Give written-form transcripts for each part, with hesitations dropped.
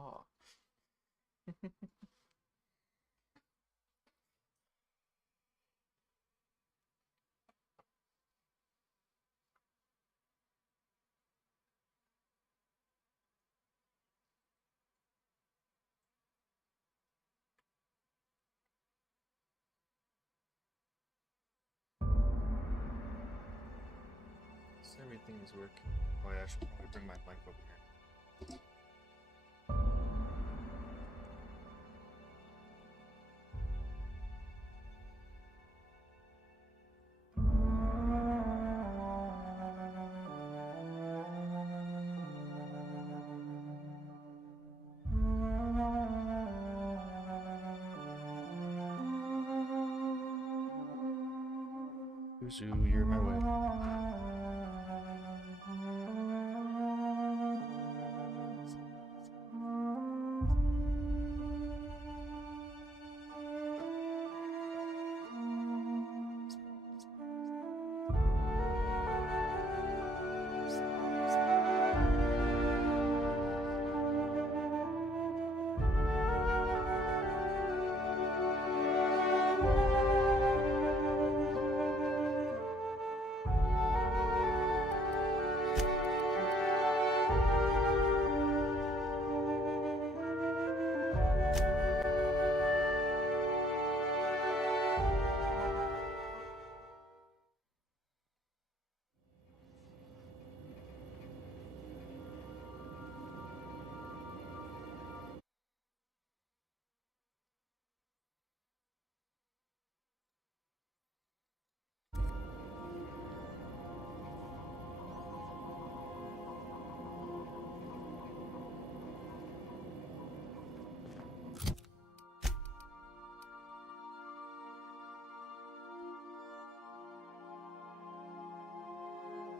Oh. Everything is working. Oh yeah, I should probably bring my mic over here. Uzu, you're in my way.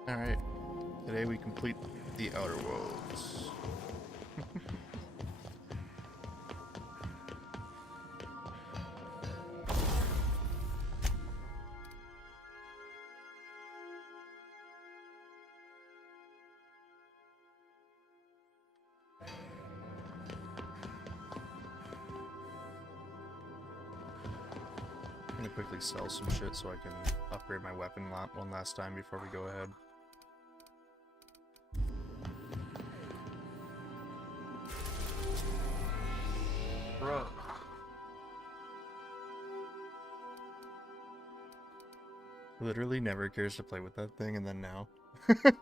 Alright, today we complete the Outer Worlds. I'm gonna quickly sell some shit so I can upgrade my weapon one last time before we go ahead. Bro. Literally never cares to play with that thing, and then now. Okay,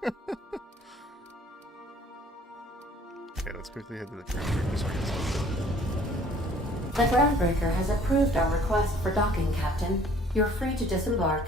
let's quickly head to the groundbreaker so I can sell it. The groundbreaker has approved our request for docking, Captain. You're free to disembark.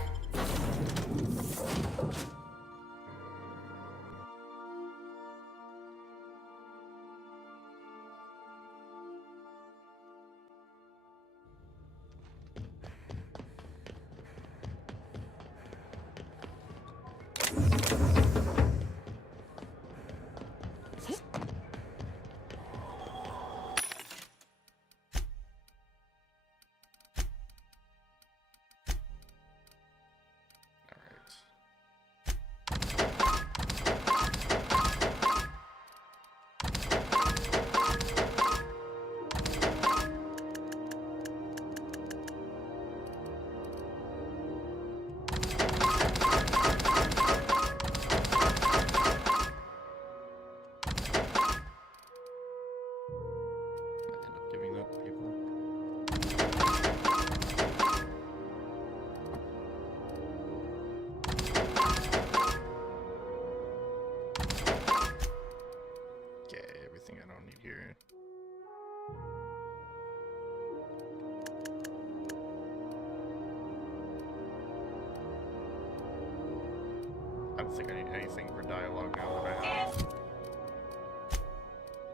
I don't think I need anything for dialogue now that I have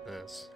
this.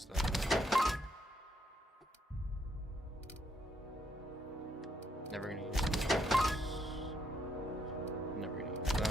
use that. Never gonna use that. Never gonna use that.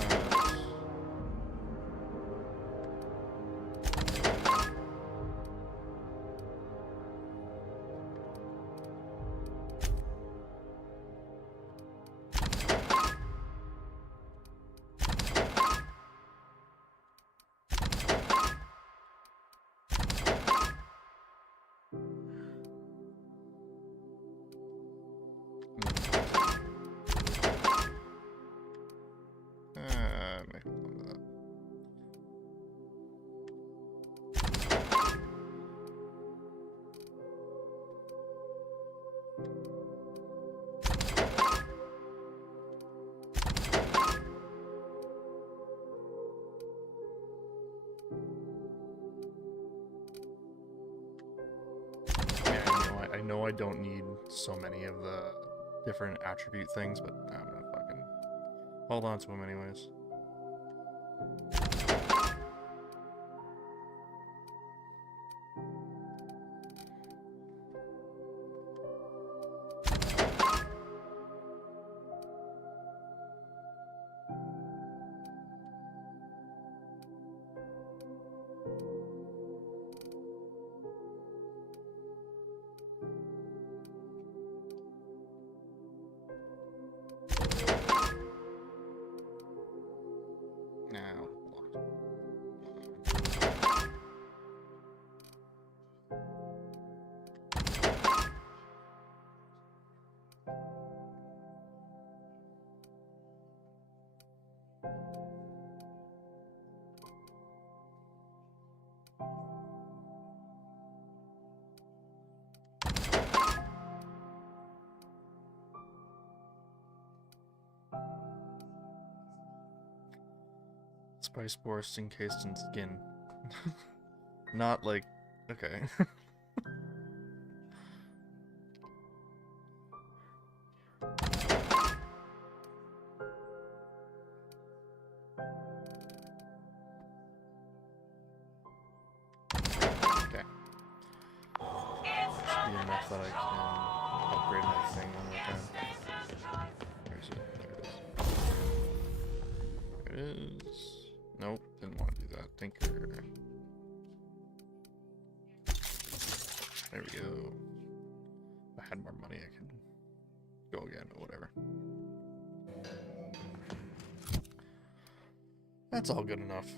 Make one of that. Yeah, I know I don't need so many of the different attribute things, but I'm gonna fucking hold on to them anyways. Now, spice burst encased in skin. Not like, okay. Okay. Should be enough that I can upgrade my thing one more time. Where is it? There it is. There it is. Nope, didn't want to do that. Tinker. There we go. If I had more money, I could go again, but whatever. That's all good enough.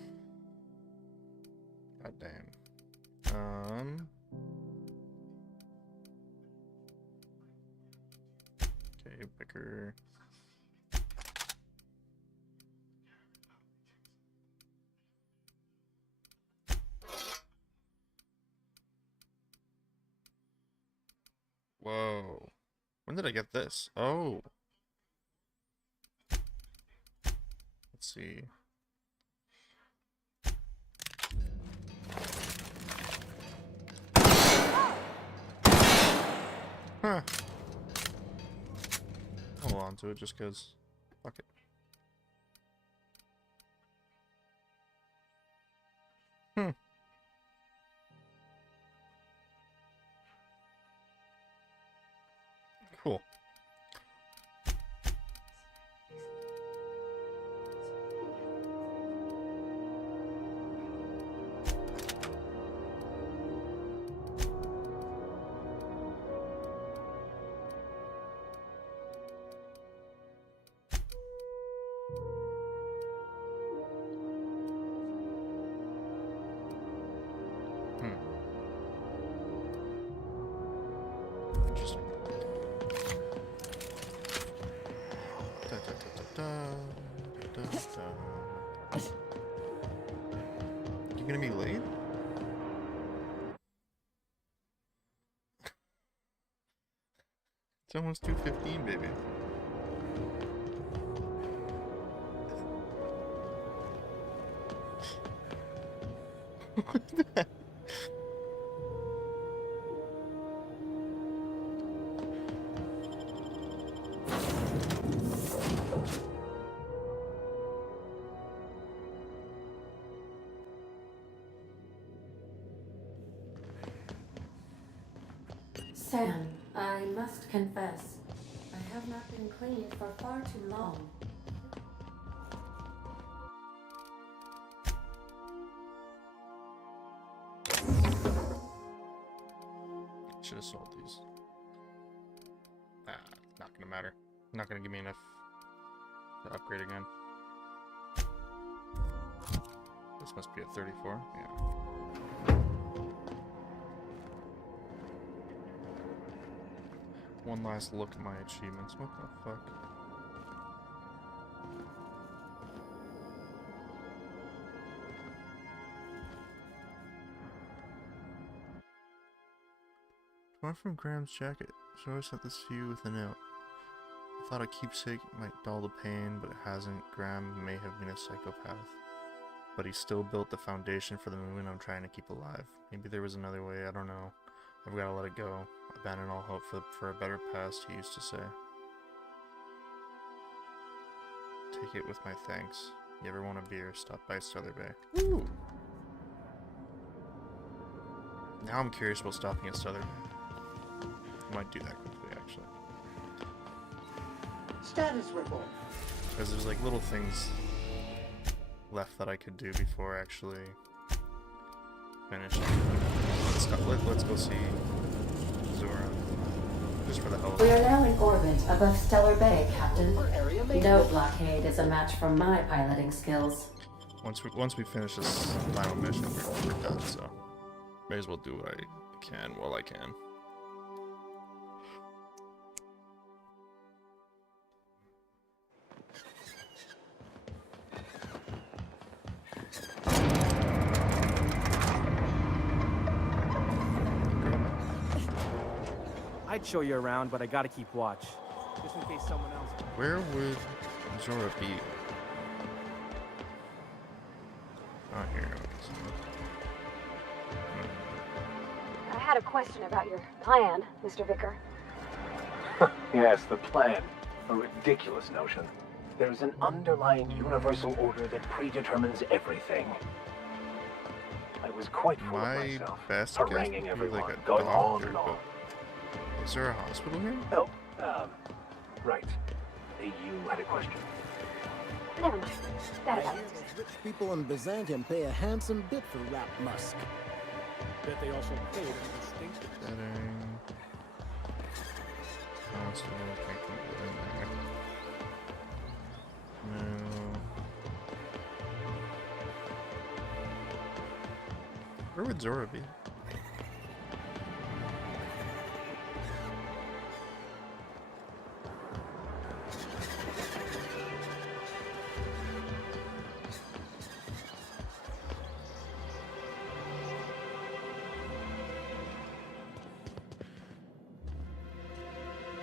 God damn. Okay, picker. Whoa. When did I get this? Oh. Let's see. Huh. Hold on to it just because. Fuck it. Cool. Interesting. You gonna be late? It's almost 2:15, baby. What the heck? Sam, I must confess, I have not been clean for far too long. Should have sold these. Not gonna matter. Not gonna give me enough to upgrade again. This must be a 34. Yeah. One last look at my achievements. What the fuck? One from Graham's jacket. So I sent this to you with a note. I thought a keepsake might dull the pain, but it hasn't. Graham may have been a psychopath, but he still built the foundation for the movement I'm trying to keep alive. Maybe there was another way, I don't know. I've got to let it go. Abandon all hope for a better past, he used to say. Take it with my thanks. You ever want a beer, stop by Stellar Bay. Woo! Now I'm curious about stopping at Stellar Bay. I might do that quickly, actually. Status report. Because there's like little things left that I could do before actually finishing. Let's go see Zora. Just for the hell of it. We are now in orbit above Stellar Bay, Captain. Area No blockade is a match for my piloting skills. Once we finish this final mission, we're done, so may as well do what I can while I can. I'd show you around, but I gotta keep watch. Just in case someone else... Where would Zora be? Not here. I had a question about your plan, Mr. Vicker. Yes, the plan. A ridiculous notion. There's an underlying universal order that predetermines everything. I was quite full of My myself, best guess haranguing would be everyone, like a going on doctor, and on. but is there a hospital here? Oh, right. You had a question. Never mind. That I about hear it. those rich people in Byzantium pay a handsome bit for Rap Musk. Bet they also paid a distinct... Setting. Hospital, can't keep it in there. No. Where would Zora be?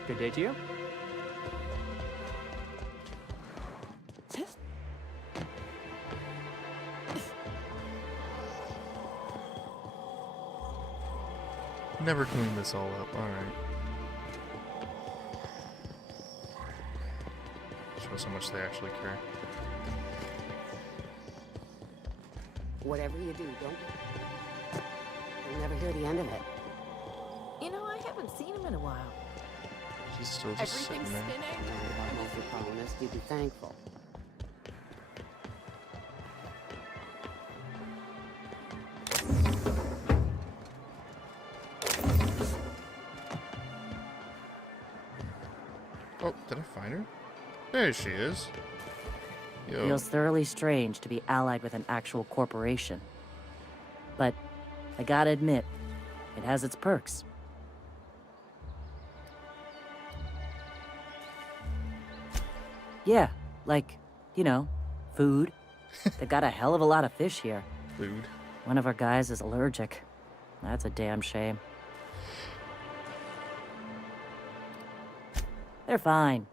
Good day to you. Never clean this all up, alright. Shows how much they actually care. Whatever you do, you'll never hear the end of it. You know, I haven't seen him in a while. She's still just sitting Everything's there. spinning. If you're promised, you'd be thankful. Oh, did I find her? There she is. Yo. Feels thoroughly strange to be allied with an actual corporation. But I gotta admit, it has its perks. Yeah, like, you know, food. They got a hell of a lot of fish here. Food. One of our guys is allergic. That's a damn shame. They're fine.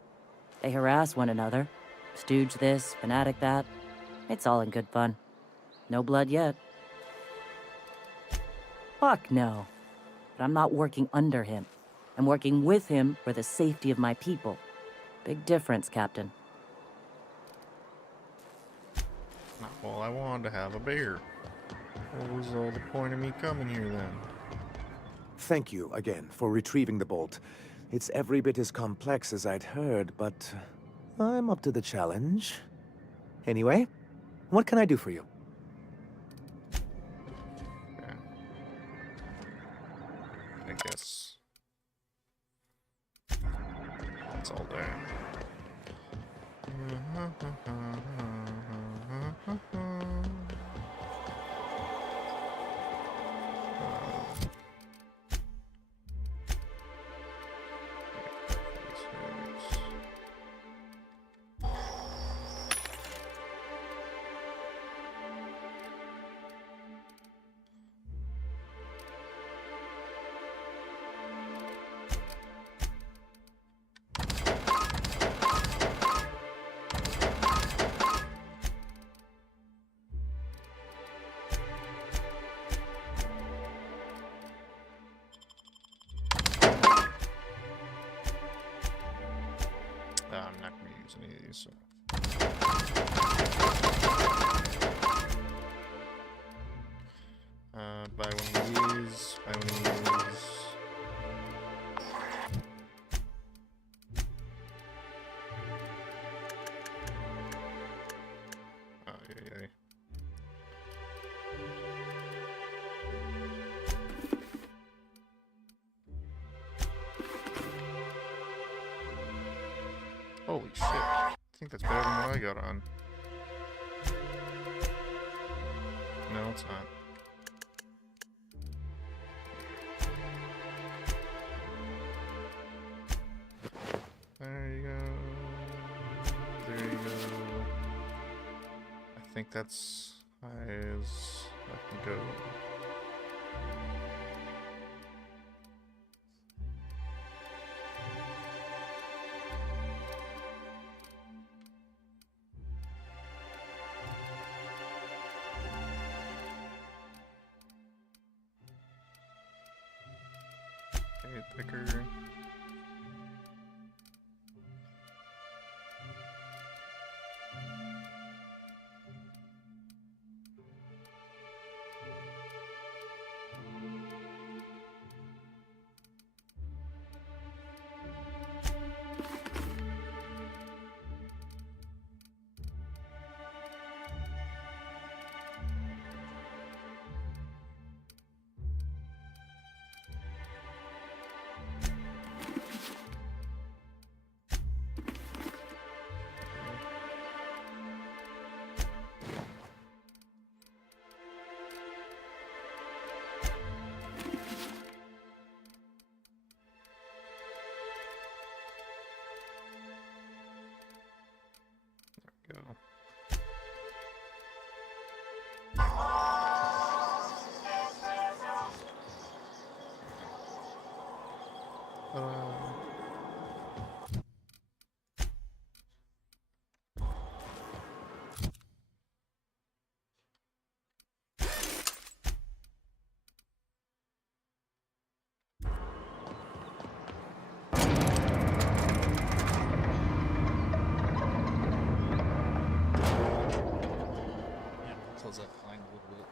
They harass one another. Stooge this, fanatic that. It's all in good fun. No blood yet. Fuck no. But I'm not working under him. I'm working with him for the safety of my people. Big difference, Captain. Well, I wanted to have a beer. What was all the point of me coming here then? thank you again for retrieving the bolt. It's every bit as complex as I'd heard, but I'm up to the challenge. Anyway, what can I do for you? Okay. I guess that's all there. I'm not going to use any of these, so. Buy one of these, buy one of these. Oh, yeah. Holy shit. I think that's better than what I got on. No, it's not. There you go. There you go. I think that's high as I can go. Okay, thicker. Go. Close that line a little bit.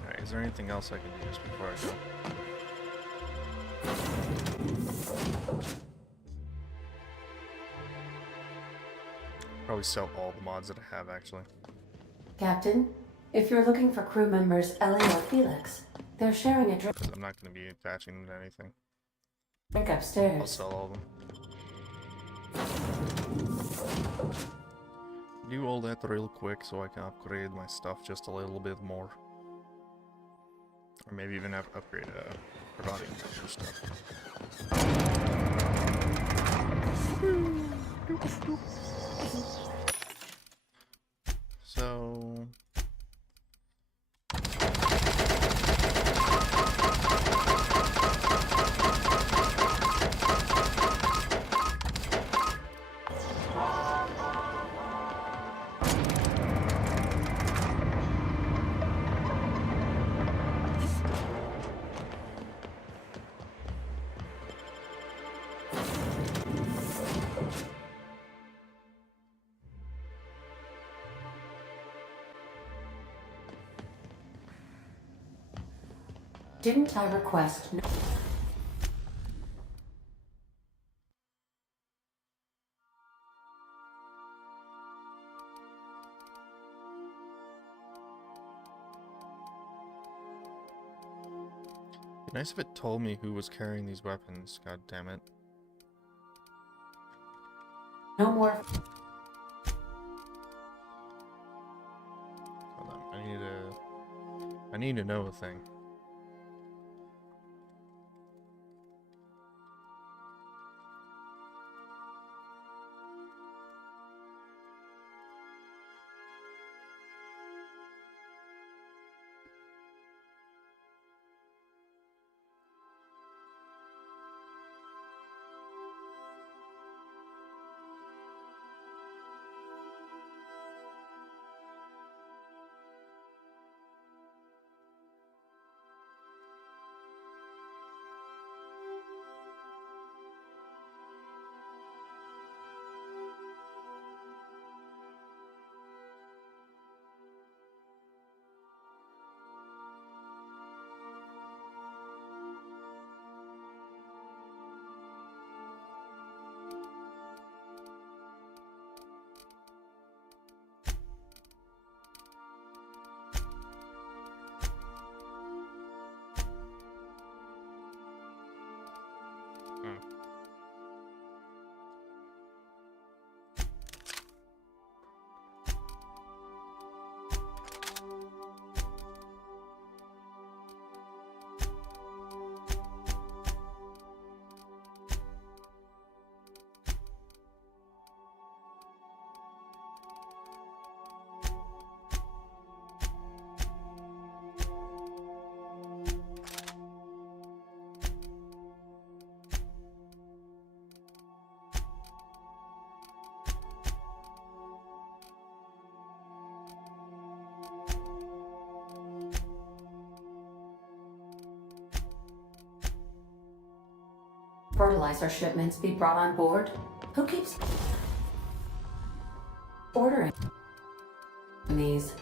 Alright, is there anything else I can do just before I go? Probably sell all the mods that I have, actually. Captain, if you're looking for crew members Ellie or Felix, they're sharing a drink Because I'm not going to be attaching them to anything. I'll upstairs. sell all of them. Do all that real quick so I can upgrade my stuff just a little bit more. Or maybe even upgrade providing extra stuff. So... Didn't I request It'd be nice if it told me who was carrying these weapons, god damn it. no more? Hold on, I need to know a thing. Fertilizer shipments be brought on board? Who keeps ordering these?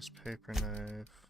nice paper knife.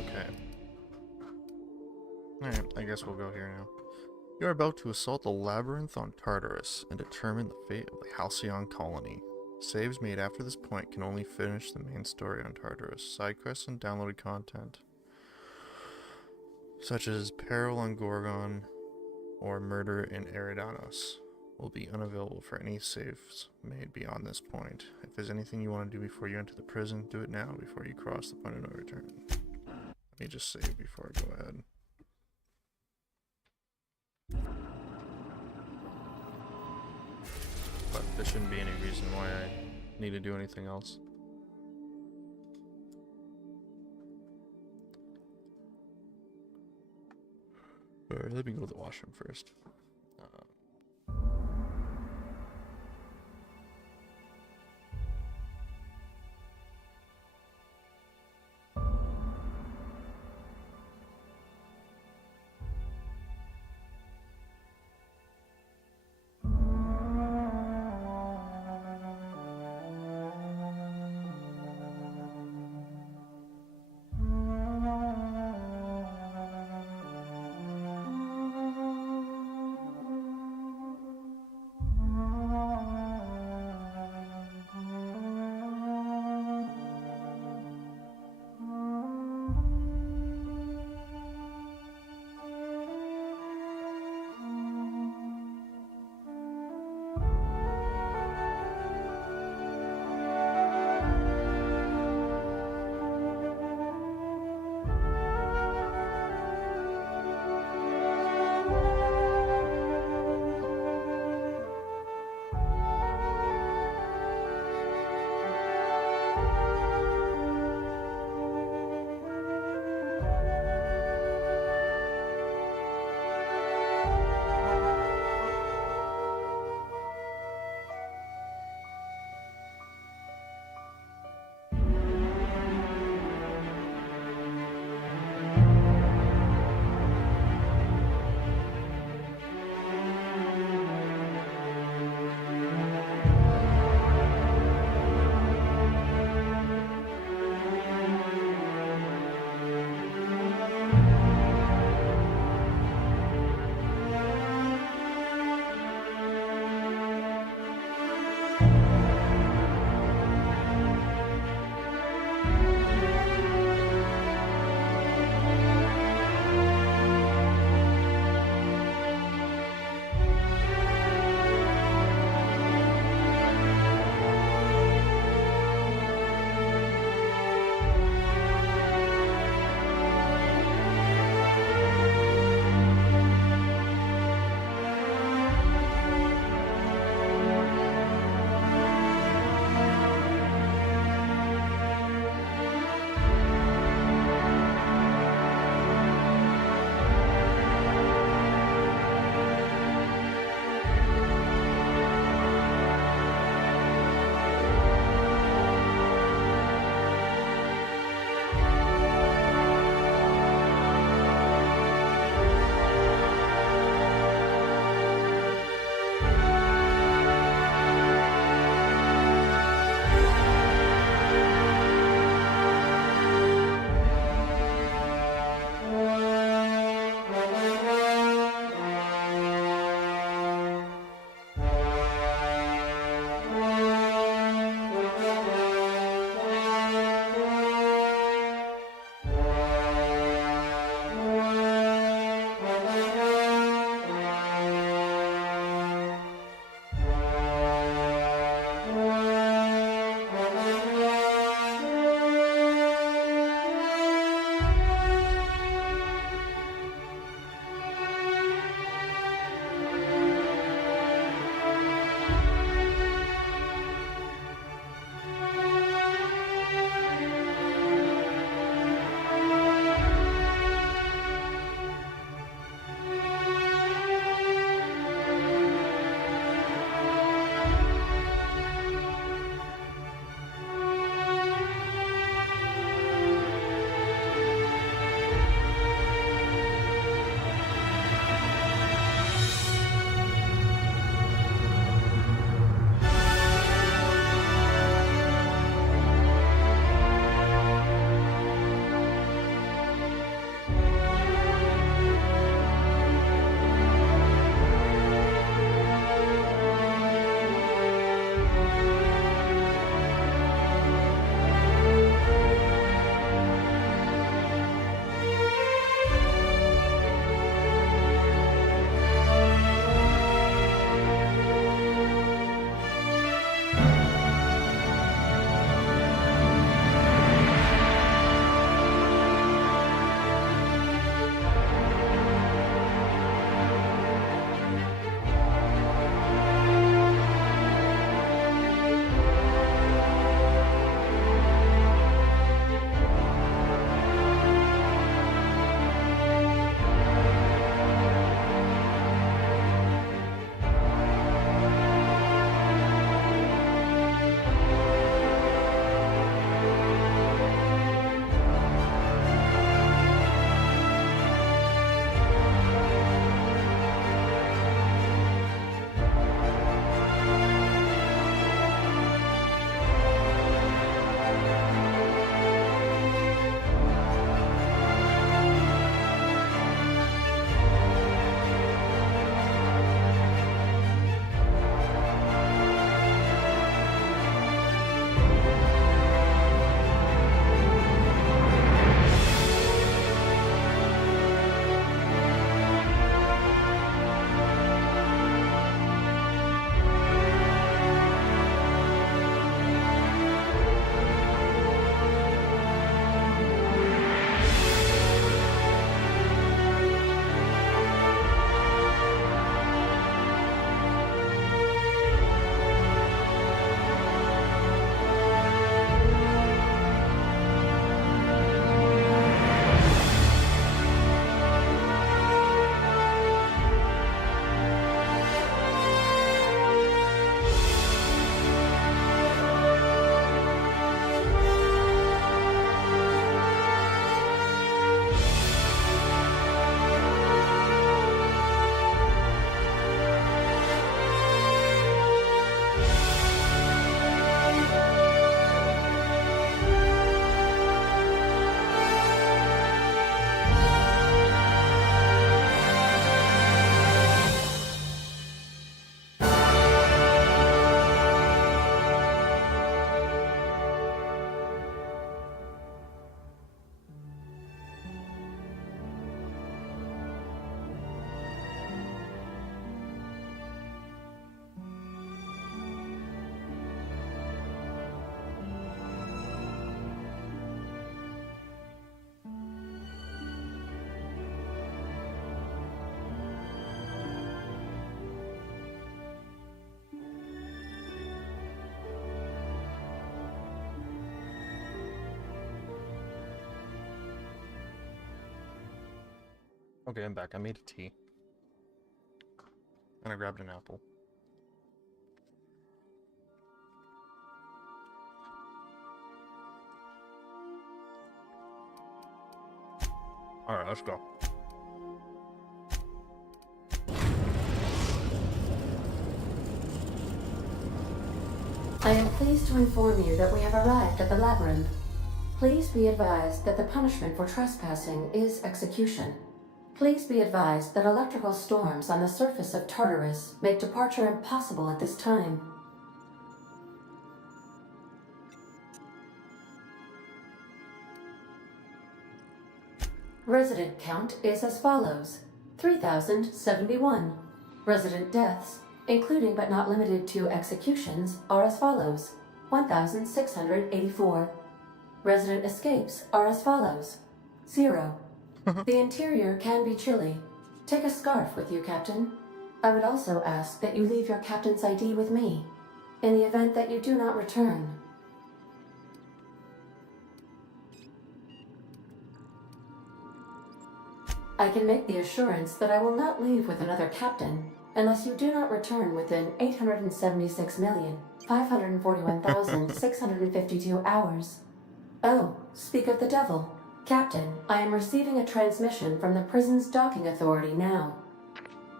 Okay. Alright, I guess we'll go here now. You are about to assault the labyrinth on Tartarus and determine the fate of the Halcyon colony. Saves made after this point can only finish the main story on Tartarus. Side quests and downloaded content, such as Peril on Gorgon or Murder in Eridanos, will be unavailable for any saves made beyond this point. If there's anything you want to do before you enter the prison, do it now before you cross the point of no return. Let me just save before I go ahead. But there shouldn't be any reason why I need to do anything else. Alright, let me go to the washroom first. Okay, I'm back. I made a tea. And I grabbed an apple. Alright, let's go. I am pleased to inform you that we have arrived at the labyrinth. Please be advised that the punishment for trespassing is execution. Please be advised that electrical storms on the surface of Tartarus make departure impossible at this time. Resident count is as follows: 3,071. Resident deaths, including but not limited to executions, are as follows: 1,684. Resident escapes are as follows: 0. The interior can be chilly. Take a scarf with you, Captain. I would also ask that you leave your captain's ID with me, in the event that you do not return. I can make the assurance that I will not leave with another captain unless you do not return within 876,541,652 hours. Oh, speak of the devil. Captain, I am receiving a transmission from the prison's docking authority now.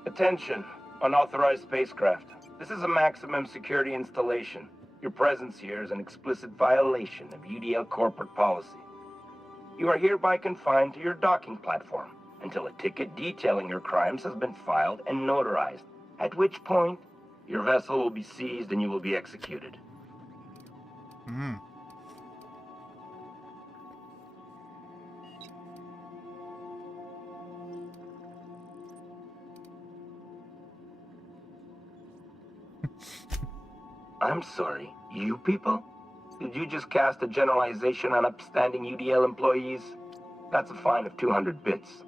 Attention, unauthorized spacecraft. This is a maximum security installation. Your presence here is an explicit violation of UDL corporate policy. You are hereby confined to your docking platform until a ticket detailing your crimes has been filed and notarized, at which point your vessel will be seized and you will be executed. I'm sorry, you people? Did you just cast a generalization on upstanding UDL employees? That's a fine of 200 bits.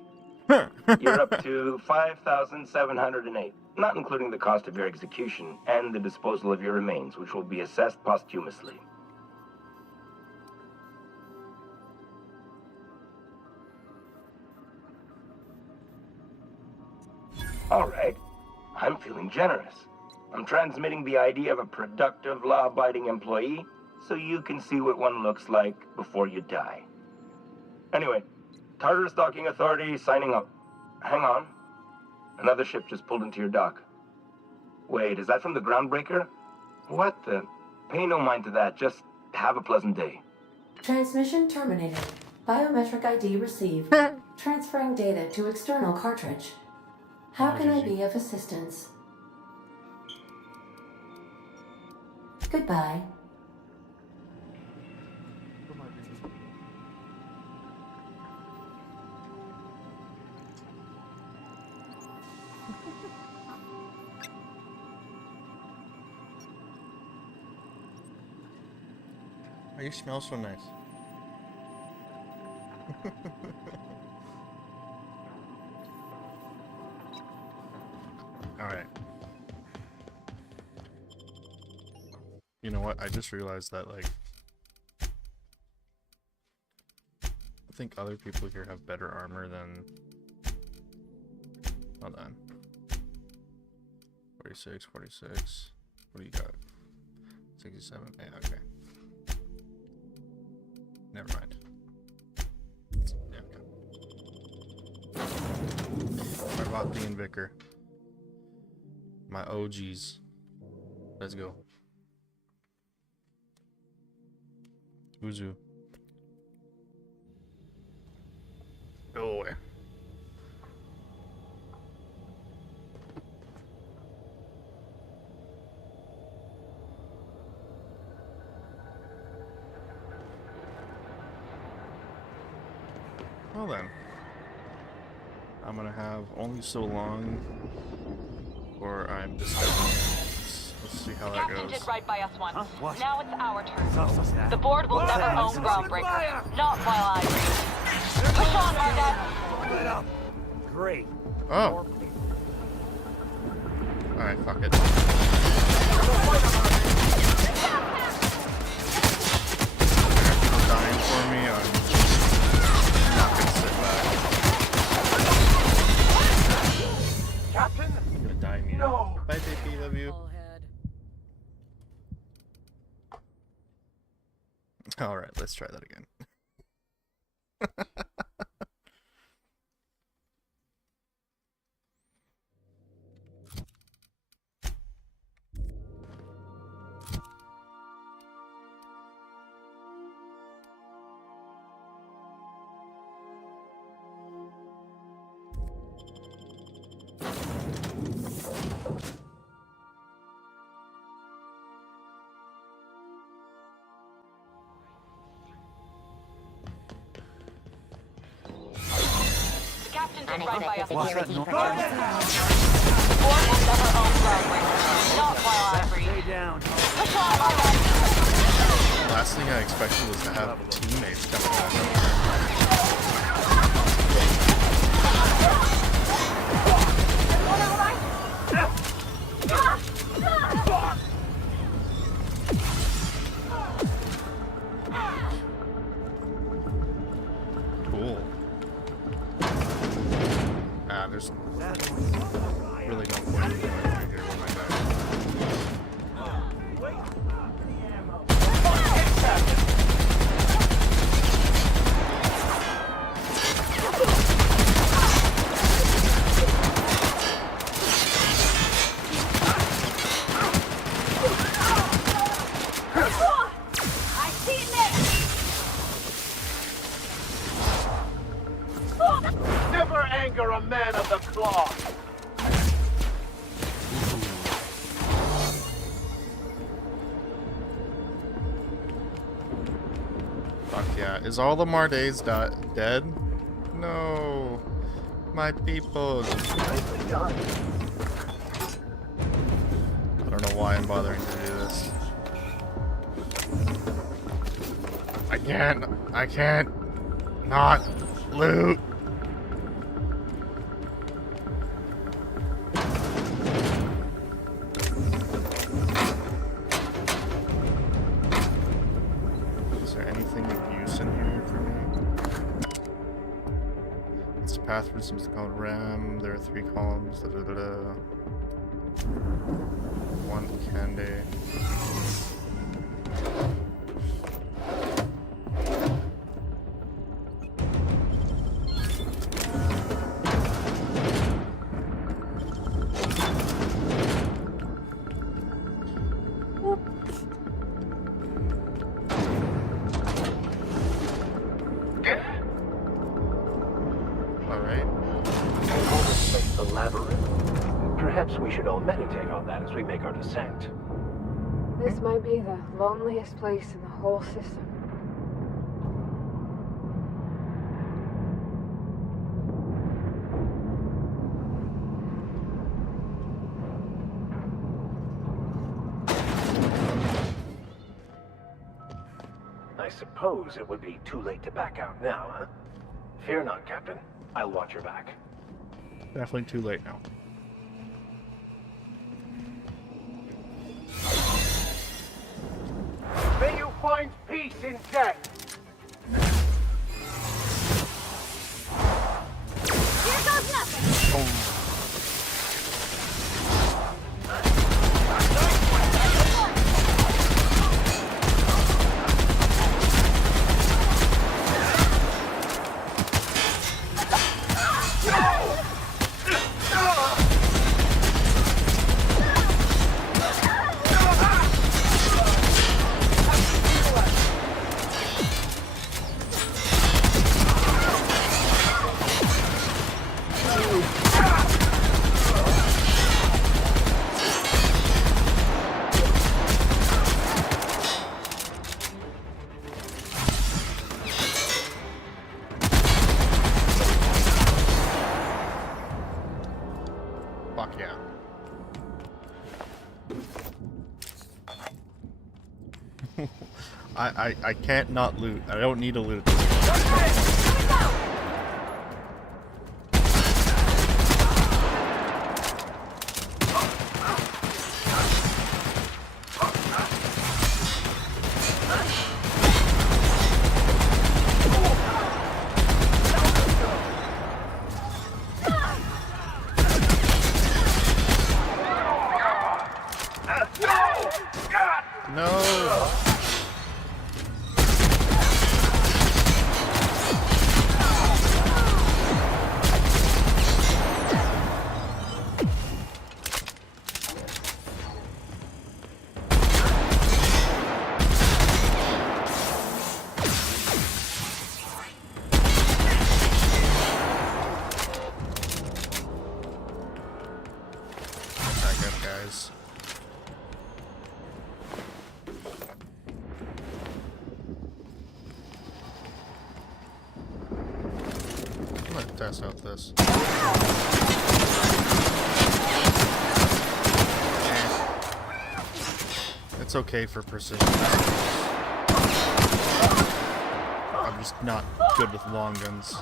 You're up to 5,708, not including the cost of your execution and the disposal of your remains, which will be assessed posthumously. All right, I'm feeling generous. I'm transmitting the ID of a productive, law-abiding employee so you can see what one looks like before you die. Anyway, Tartarus Docking Authority signing up. Hang on. Another ship just pulled into your dock. Wait, is that from the Groundbreaker? What the? Pay no mind to that. Just have a pleasant day. Transmission terminated. Biometric ID received. Transferring data to external cartridge. How can I be of assistance? Goodbye. Oh, you smell so nice. Alright. You know what? I just realized that, like, I think other people here have better armor than... Hold on. 46, 46. What do you got? 67. Yeah, okay. Never mind. Yeah, okay. I bought the Invicar. My OGs. Let's go. Uzu. Go away. Well then, I'm gonna have only so long, or I'm disgusted. Let's see how that Captain goes. did right by us once. What? Now it's our turn. What's that? The board will never own Groundbreaker. Not while I reign. Push on, Mardet. Great. Oh. Alright, fuck it. People dying for me, I'm not gonna sit back. Alright, let's try that again. Captain did run by a What's that? Ford will set her own groundbreaker. Not while I breathe. Stay down. Push on, Margot. Last thing I expected was to have teammates coming out. Cool. Ah, there's really no point in going over here when I die. I see it there! Never anger a man of the cloth! Fuck yeah. Is all the Mardays dead? No. My people. Nicely done. I don't know why I'm bothering to do this. I can't not loot. Is there anything of use in here for me? This path through something called RAM. There are 3 columns. Da, da, da, da. 1 candy. Alright. The labyrinth. Perhaps we should all meditate on that as we make our descent. This might be the loneliest place in the whole system. I suppose it would be too late to back out now, huh? Fear not, Captain. I'll watch your back. Definitely too late now. May you find peace in death! Here goes nothing! Fuck yeah. I can't not loot. I don't need to loot. No. test out this. It's okay for precision. I'm just not good with long guns.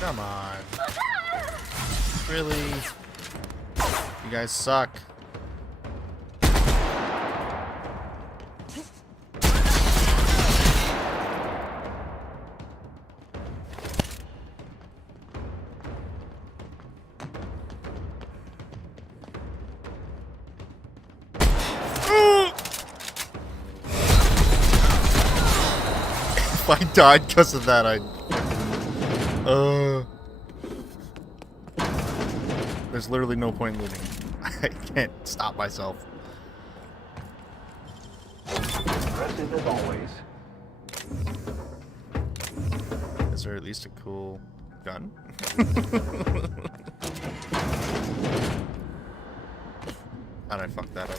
Come on. Really? You guys suck. If I died because of that, there's literally no point in looting. I can't stop myself. Impressive as always. Is there at least a cool gun? How'd I fuck that up?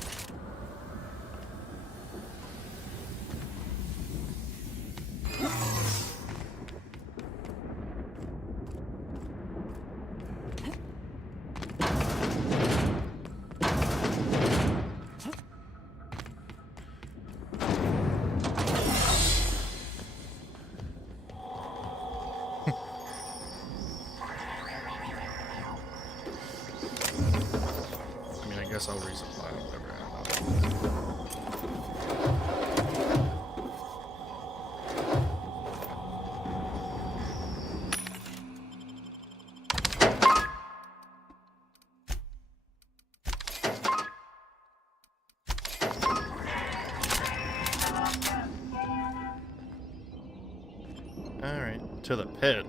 I guess I'll resupply whatever Alright, to the pit.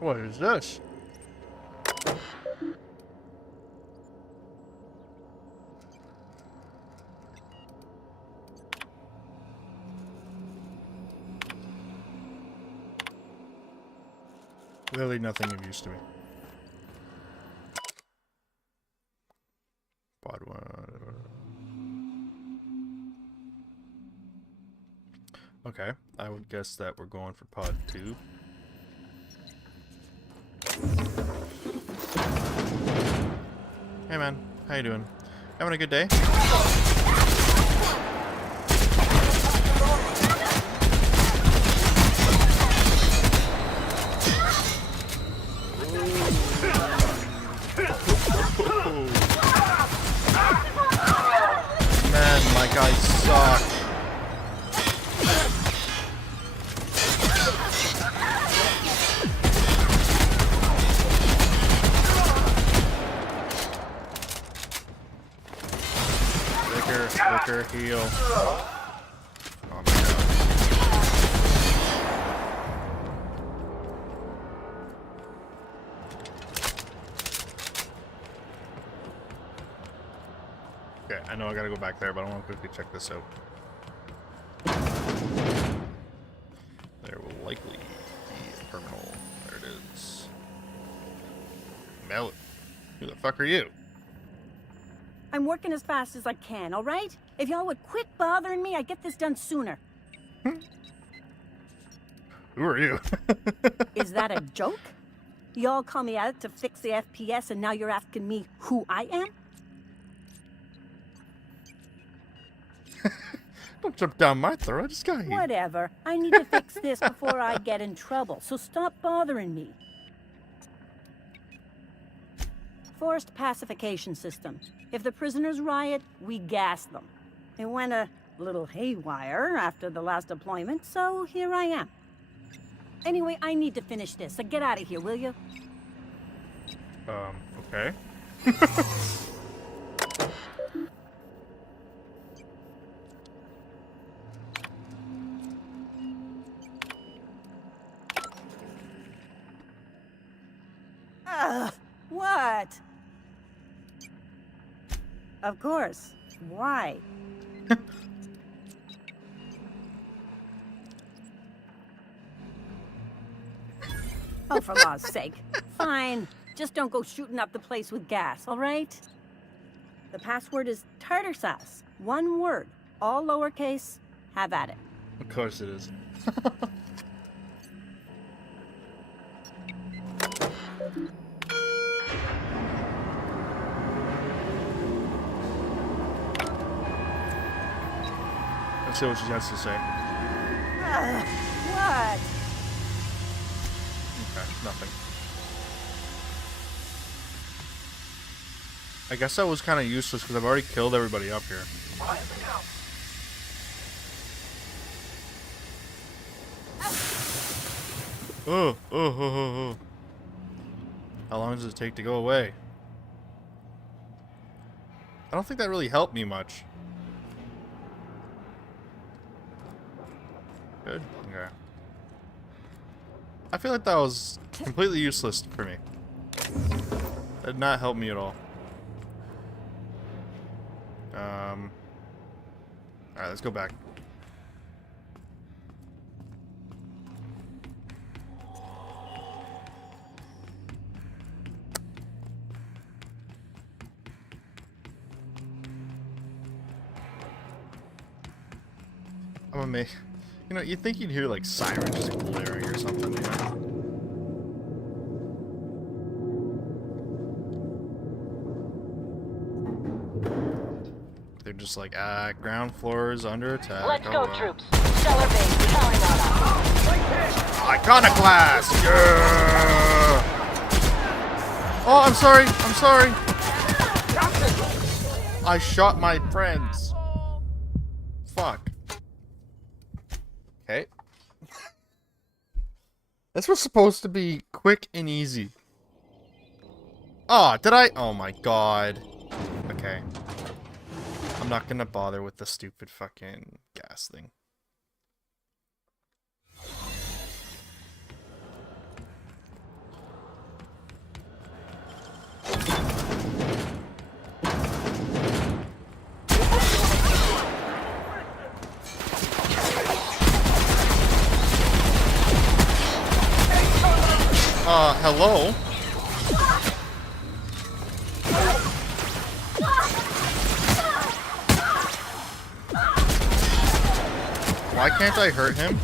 What is this? Really nothing of use to me. Pod 1. Okay, I would guess that we're going for pod 2. Hey man, how you doing? Having a good day? Man, my guys suck. Quicker heal. Oh my god. Okay, I know I gotta go back there, but I want to quickly check this out. There will likely be a terminal. There it is. Mel, who the fuck are you? I'm working as fast as I can, all right? If y'all would quit bothering me, I'd get this done sooner. Who are you? Is that a joke? Y'all call me out to fix the FPS, and now you're asking me who I am? Don't jump down my throat, I just got here. Whatever. I need to fix this before I get in trouble, so stop bothering me. Forced pacification system. If the prisoners riot, we gas them. It went a little haywire after the last deployment, so here I am. Anyway, I need to finish this, so get out of here, will you? Okay. Of course. Why? Oh, for law's sake. Fine. Just don't go shooting up the place with gas, all right? The password is tartar sauce. One word. All lowercase. Have at it. Of course it is. Let's see what she has to say. What? Okay, nothing. I guess that was kind of useless because I've already killed everybody up here. Oh. How long does it take to go away? I don't think that really helped me much. Good. Okay. I feel like that was completely useless for me. That did not help me at all. Alright, let's go back. I'm amazed. You know, you'd think you'd hear like sirens just blaring or something, you know? They're just like, ground floor is under attack. Let's go, troops. Stellar base counting on us. Iconoclast! Yeah! Oh, I'm sorry. I'm sorry. I shot my friends. Fuck. Okay. This was supposed to be quick and easy. Oh, did I? Oh my god. Okay. I'm not gonna bother with the stupid fucking gas thing. Hello? Why can't I hurt him?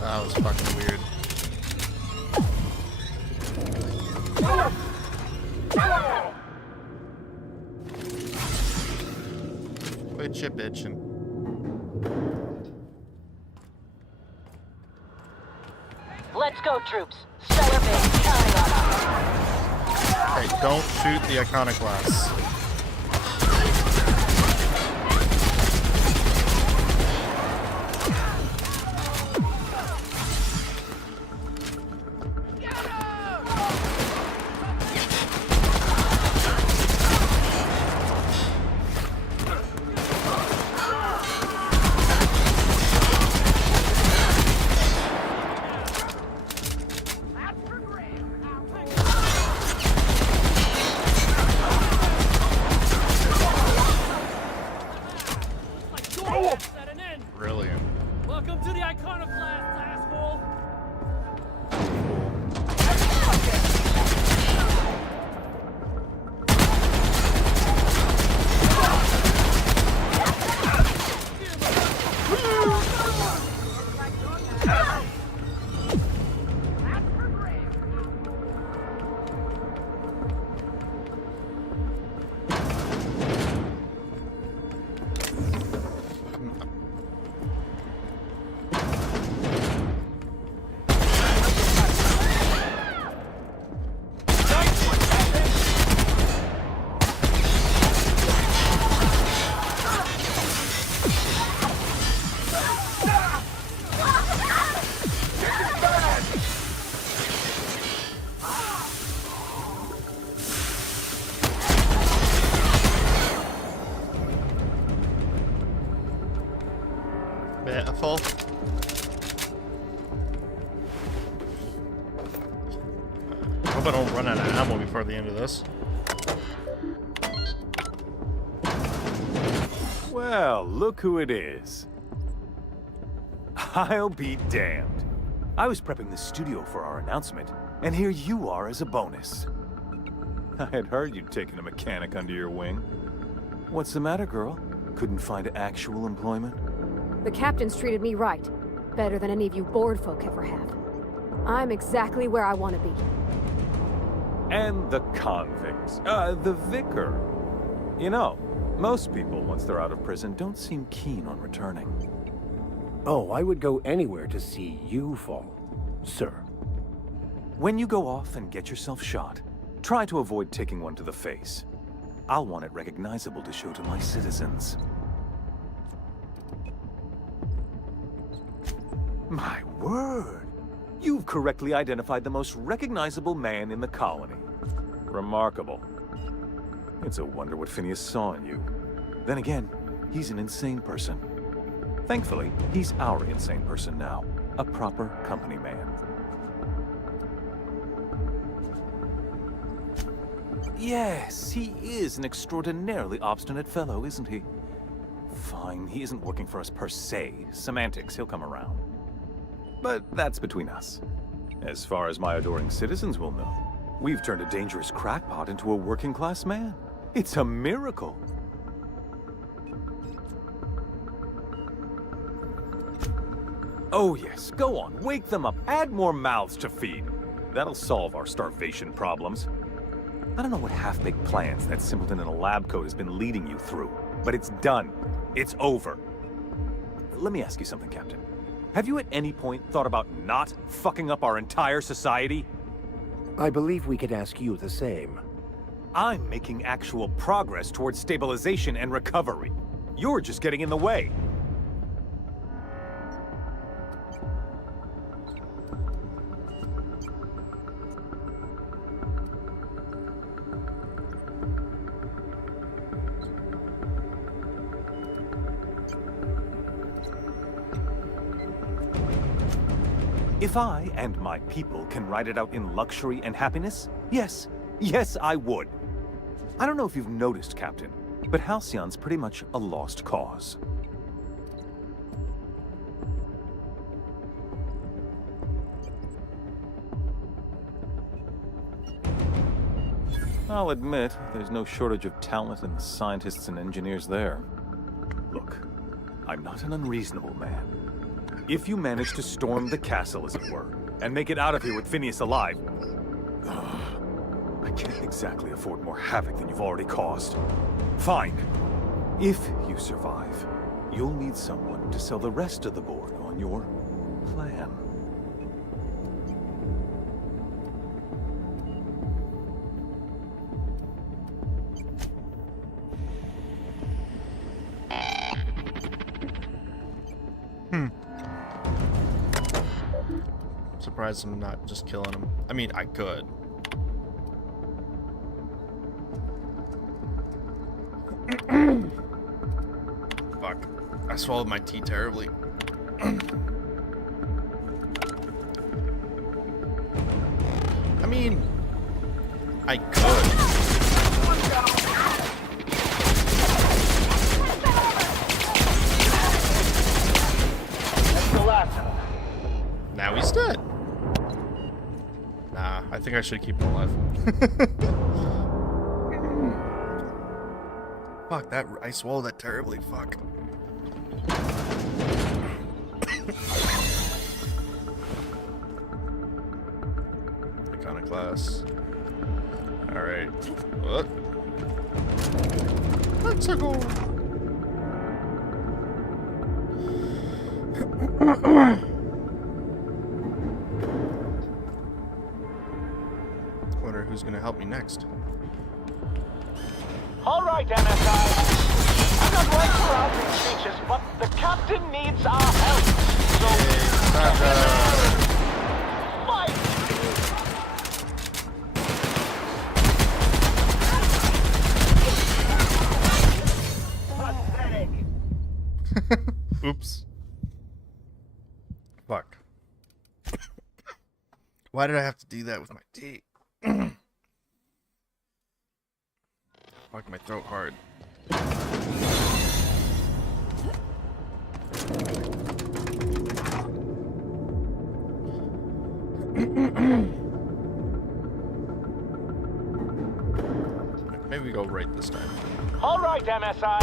That was fucking weird. Quit your bitching. Let's go, troops. Stellar base counting on us. Hey, don't shoot the iconoclasts. I don't run out of ammo before the end of this. Well, look who it is. I'll be damned. I was prepping the studio for our announcement, and here you are as a bonus. I had heard you'd taken a mechanic under your wing. What's the matter, girl? Couldn't find actual employment? The captain's treated me right. Better than any of you bored folk ever have. I'm exactly where I want to be. And the convict. The vicar. You know, most people, once they're out of prison, don't seem keen on returning. Oh, I would go anywhere to see you fall, sir. When you go off and get yourself shot, try to avoid taking one to the face. I'll want it recognizable to show to my citizens. My word! You've correctly identified the most recognizable man in the colony. Remarkable. It's a wonder what Phineas saw in you. Then again, he's an insane person. Thankfully, he's our insane person now. A proper company man. Yes, he is an extraordinarily obstinate fellow, isn't he? Fine, he isn't working for us per se. Semantics, he'll come around. But that's between us. As far as my adoring citizens will know, we've turned a dangerous crackpot into a working-class man. It's a miracle. Oh yes, go on, wake them up, add more mouths to feed. That'll solve our starvation problems. I don't know what half-baked plans that simpleton in a lab coat has been leading you through, but it's done. It's over. Let me ask you something, Captain. Have you at any point thought about not fucking up our entire society? I believe we could ask you the same. I'm making actual progress towards stabilization and recovery. You're just getting in the way. If I and my people can ride it out in luxury and happiness, yes, I would. I don't know if you've noticed, Captain, but Halcyon's pretty much a lost cause. I'll admit, there's no shortage of talent in the scientists and engineers there. Look, I'm not an unreasonable man. If you manage to storm the castle, as it were, and make it out of here with Phineas alive, I can't exactly afford more havoc than you've already caused. Fine. If you survive, you'll need someone to sell the rest of the board on your plan. Surprised I'm not just killing him. I mean, I could. Fuck. I swallowed my tea terribly. I mean, I could. That's the last of them. Now he's dead. Nah, I think I should keep him alive. Fuck, that I swallowed that terribly. Fuck. Iconoclast. Alright. What? Let's go. Wonder who's gonna help me next. All right, MSI. I'm not right for outreach speeches, but the captain needs our help. So, fight! Pathetic. Oops. Fuck. Why did I have to do that with my tea? Fuck my throat hard. Maybe we go right this time. All right, MSI.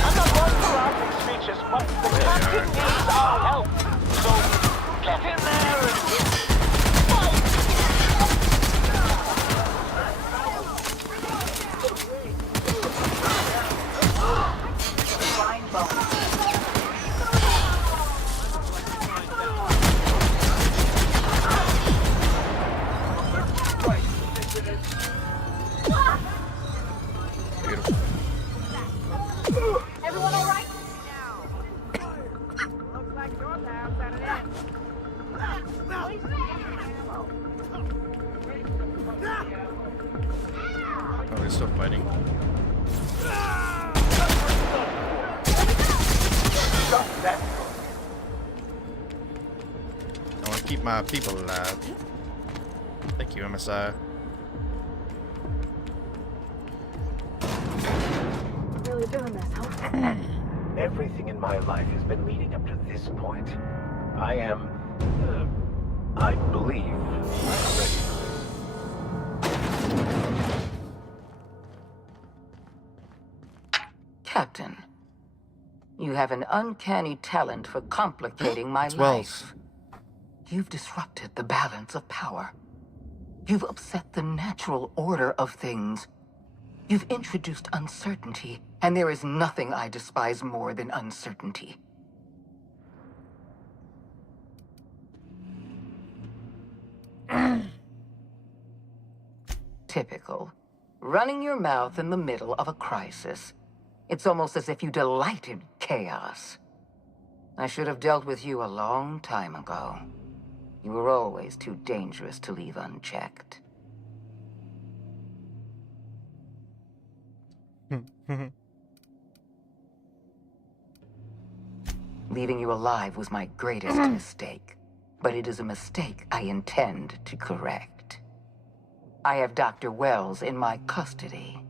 I'm not one for laughing speeches, but the captain needs our help. So get in there and fight! Blind bone. Everyone all right? Looks like your path's at an end. Oh, they're still fighting. I want to keep my people alive. Thank you, MSI. Really doing this, huh? Everything in my life has been leading up to this point. I am, I believe, ready. Captain, you have an uncanny talent for complicating my Wells. life. You've disrupted the balance of power. You've upset the natural order of things. You've introduced uncertainty, and there is nothing I despise more than uncertainty. Typical. Running your mouth in the middle of a crisis. It's almost as if you delight in chaos. I should have dealt with you a long time ago. You were always too dangerous to leave unchecked. Leaving you alive was my greatest mistake, but it is a mistake I intend to correct. I have Dr. Wells in my custody.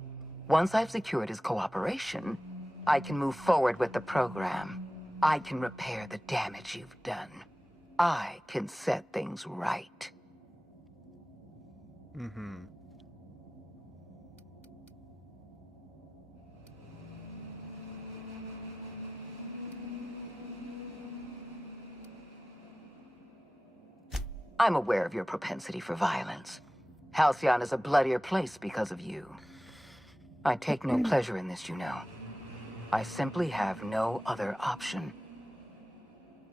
Once I've secured his cooperation, I can move forward with the program. I can repair the damage you've done. I can set things right. Mm-hmm. I'm aware of your propensity for violence. Halcyon is a bloodier place because of you. I take no pleasure in this, you know. I simply have no other option.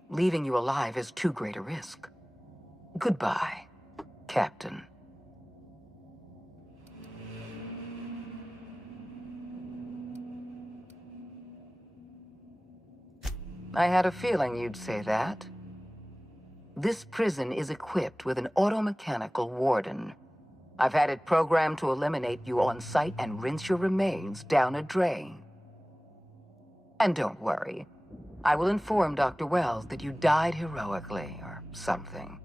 Leaving you alive is too great a risk. Goodbye, Captain. I had a feeling you'd say that. This prison is equipped with an automechanical warden. I've had it programmed to eliminate you on sight and rinse your remains down a drain. And don't worry, I will inform Dr. Wells that you died heroically or something.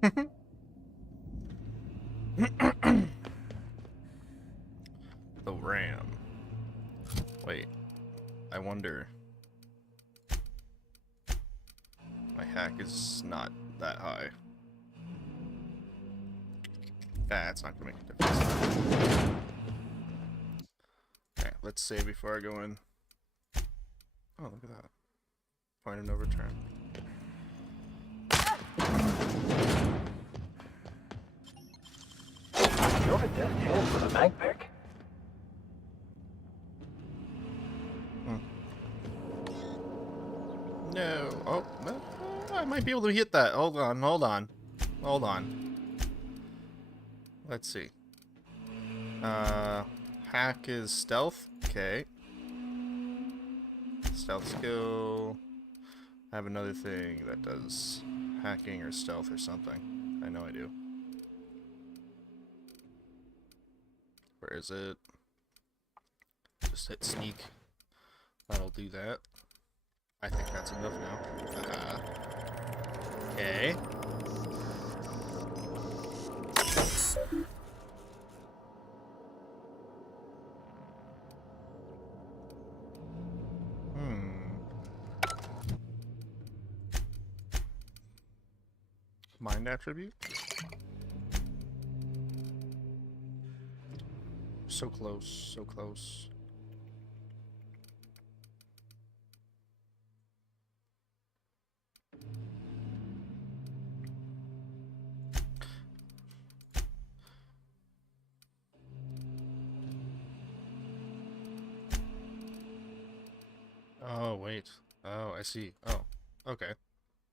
The RAM. Wait, I wonder. My hack is not that high. That's not gonna make a difference. Okay, let's save before I go in. Oh, look at that. Point of no return. You're a dead hand for the mag pick. No. Oh, no. I might be able to hit that. Hold on, hold on. Hold on. Let's see. Hack is stealth. Okay. Stealth skill. I have another thing that does hacking or stealth or something. I know I do. Where is it? Just hit sneak. That'll do that. I think that's enough now. Okay. Mind attribute? So close, so close. Oh, wait. Oh, I see. Oh, okay.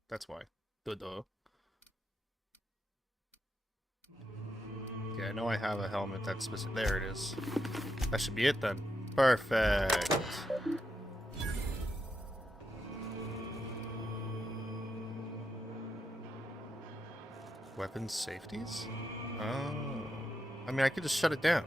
That's why. Duh. Okay, I know I have a helmet that's specific. There it is. That should be it then. Perfect. Weapons safeties? Oh. I mean, I could just shut it down.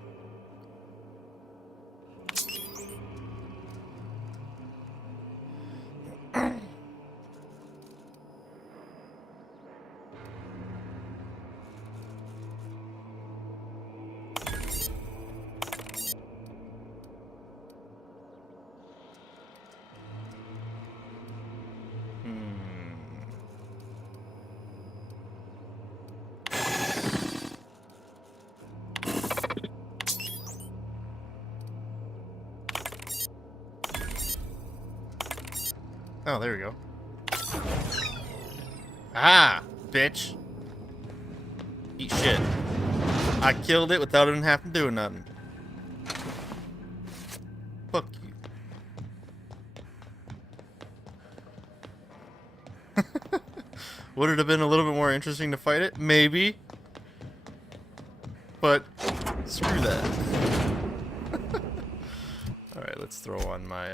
Oh, there we go. Ah, bitch. Eat shit. I killed it without even having to do nothing. Fuck you. Would it have been a little bit more interesting to fight it? Maybe. But, screw that. Alright, let's throw on my,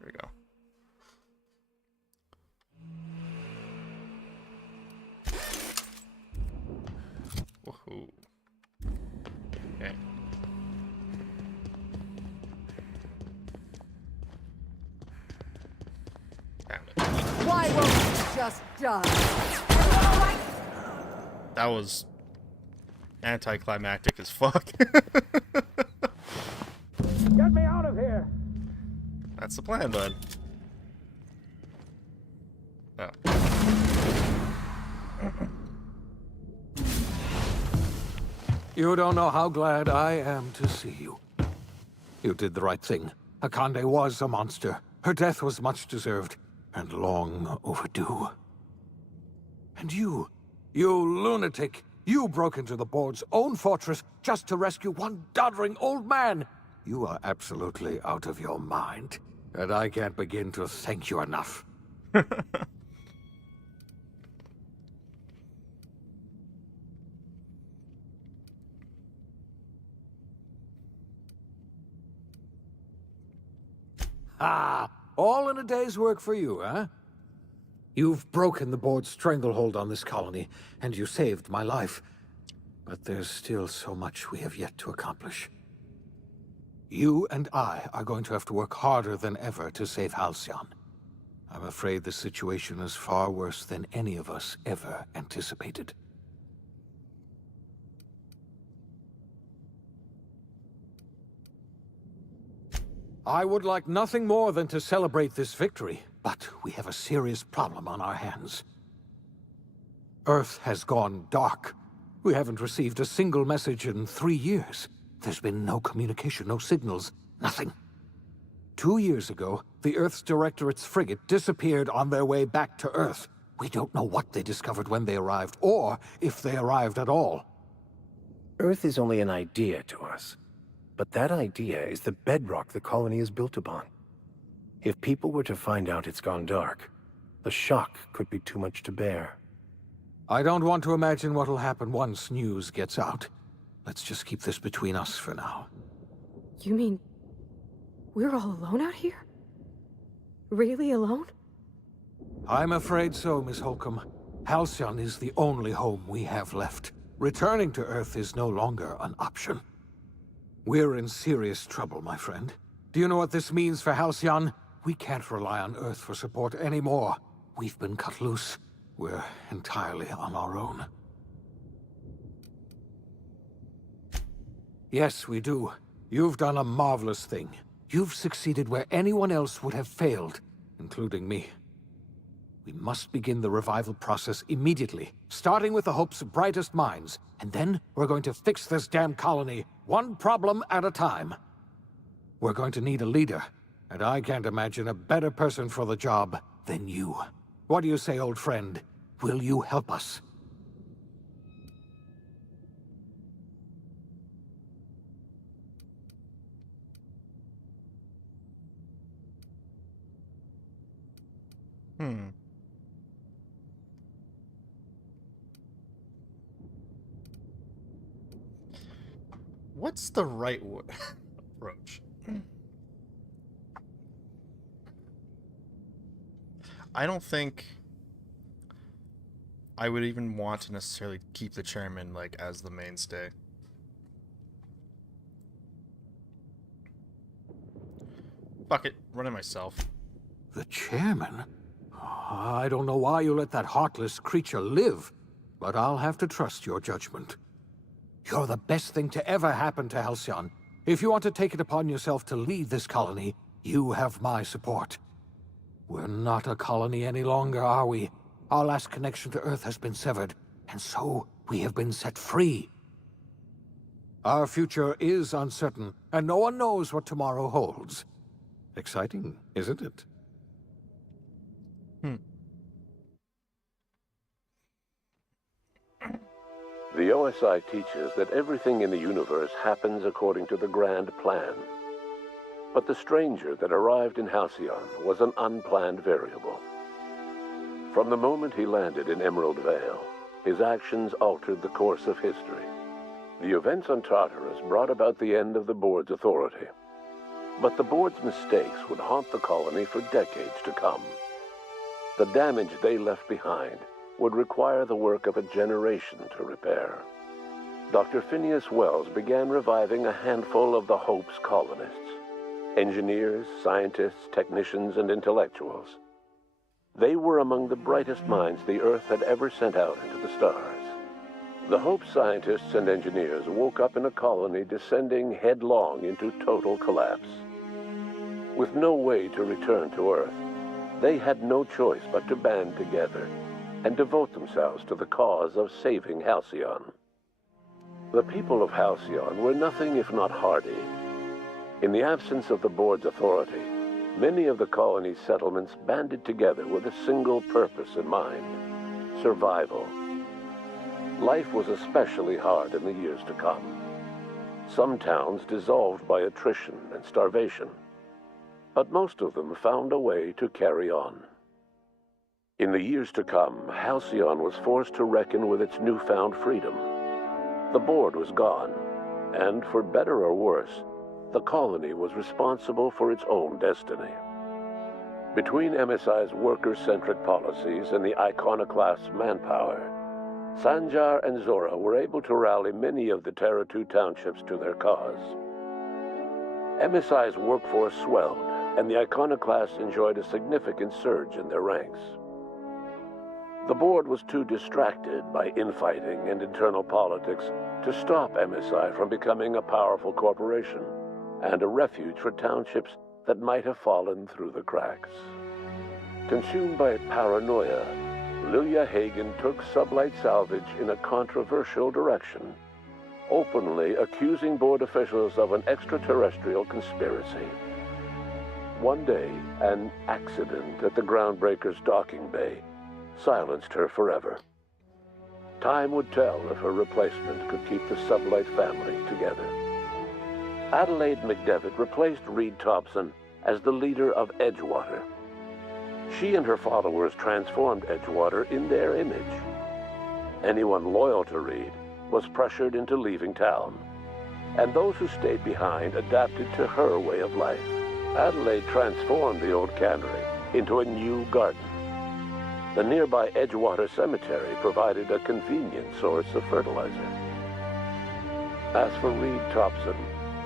There we go. Woohoo. Okay. Damn it. Why won't you just die? That was anticlimactic as fuck. Get me out of here! That's the plan, bud. Oh. You don't know how glad I am to see you. You did the right thing. Akande was a monster. Her death was much deserved, and long overdue. And you lunatic, you broke into the board's own fortress just to rescue one doddering old man. You are absolutely out of your mind, and I can't begin to thank you enough. Ah, all in a day's work for you, huh? You've broken the board's stranglehold on this colony, and you saved my life. But there's still so much we have yet to accomplish. You and I are going to have to work harder than ever to save Halcyon. I'm afraid the situation is far worse than any of us ever anticipated. I would like nothing more than to celebrate this victory, but we have a serious problem on our hands. Earth has gone dark. We haven't received a single message in 3 years. There's been no communication, no signals, nothing. 2 years ago, the Earth's Directorate's frigate disappeared on their way back to Earth. We don't know what they discovered when they arrived, or if they arrived at all. Earth is only an idea to us. But that idea is the bedrock the colony is built upon. If people were to find out it's gone dark, the shock could be too much to bear. I don't want to imagine what'll happen once news gets out. Let's just keep this between us for now. You mean we're all alone out here? Really alone? I'm afraid so, Miss Holcomb. Halcyon is the only home we have left. Returning to Earth is no longer an option. We're in serious trouble, my friend. Do you know what this means for Halcyon? We can't rely on Earth for support anymore. We've been cut loose. We're entirely on our own. Yes, we do. You've done a marvelous thing. You've succeeded where anyone else would have failed, including me. We must begin the revival process immediately, starting with the Hope's brightest minds, and then we're going to fix this damn colony, one problem at a time. We're going to need a leader, and I can't imagine a better person for the job than you. What do you say, old friend? Will you help us? What's the right approach? I don't think I would even want to necessarily keep the chairman, like, as the mainstay. Fuck it, run it myself. The chairman? I don't know why you let that heartless creature live, but I'll have to trust your judgment. You're the best thing to ever happen to Halcyon. If you want to take it upon yourself to lead this colony, you have my support. We're not a colony any longer, are we? Our last connection to Earth has been severed, and so we have been set free. Our future is uncertain, and no one knows what tomorrow holds. Exciting, isn't it? The OSI teaches that everything in the universe happens according to the grand plan. But the stranger that arrived in Halcyon was an unplanned variable. From the moment he landed in Emerald Vale, his actions altered the course of history. The events on Tartarus brought about the end of the board's authority. But the board's mistakes would haunt the colony for decades to come. The damage they left behind would require the work of a generation to repair. Dr. Phineas Wells began reviving a handful of the Hope's colonists. Engineers, scientists, technicians, and intellectuals. They were among the brightest minds the Earth had ever sent out into the stars. The Hope scientists and engineers woke up in a colony descending headlong into total collapse. With no way to return to Earth, they had no choice but to band together and devote themselves to the cause of saving Halcyon. The people of Halcyon were nothing if not hardy. In the absence of the board's authority, many of the colony's settlements banded together with a single purpose in mind: survival. Life was especially hard in the years to come. Some towns dissolved by attrition and starvation, but most of them found a way to carry on. In the years to come, Halcyon was forced to reckon with its newfound freedom. The board was gone, and for better or worse, the colony was responsible for its own destiny. Between MSI's worker-centric policies and the iconoclast's manpower, Sanjar and Zora were able to rally many of the Terra 2 townships to their cause. MSI's workforce swelled, and the iconoclasts enjoyed a significant surge in their ranks. The board was too distracted by infighting and internal politics to stop MSI from becoming a powerful corporation and a refuge for townships that might have fallen through the cracks. Consumed by paranoia, Lilia Hagen took Sublight Salvage in a controversial direction, openly accusing board officials of an extraterrestrial conspiracy. One day, an accident at the Groundbreaker's docking bay silenced her forever. Time would tell if her replacement could keep the Sublight family together. Adelaide McDevitt replaced Reed Thompson as the leader of Edgewater. She and her followers transformed Edgewater in their image. Anyone loyal to Reed was pressured into leaving town, and those who stayed behind adapted to her way of life. Adelaide transformed the old cannery into a new garden. The nearby Edgewater Cemetery provided a convenient source of fertilizer. As for Reed Thompson,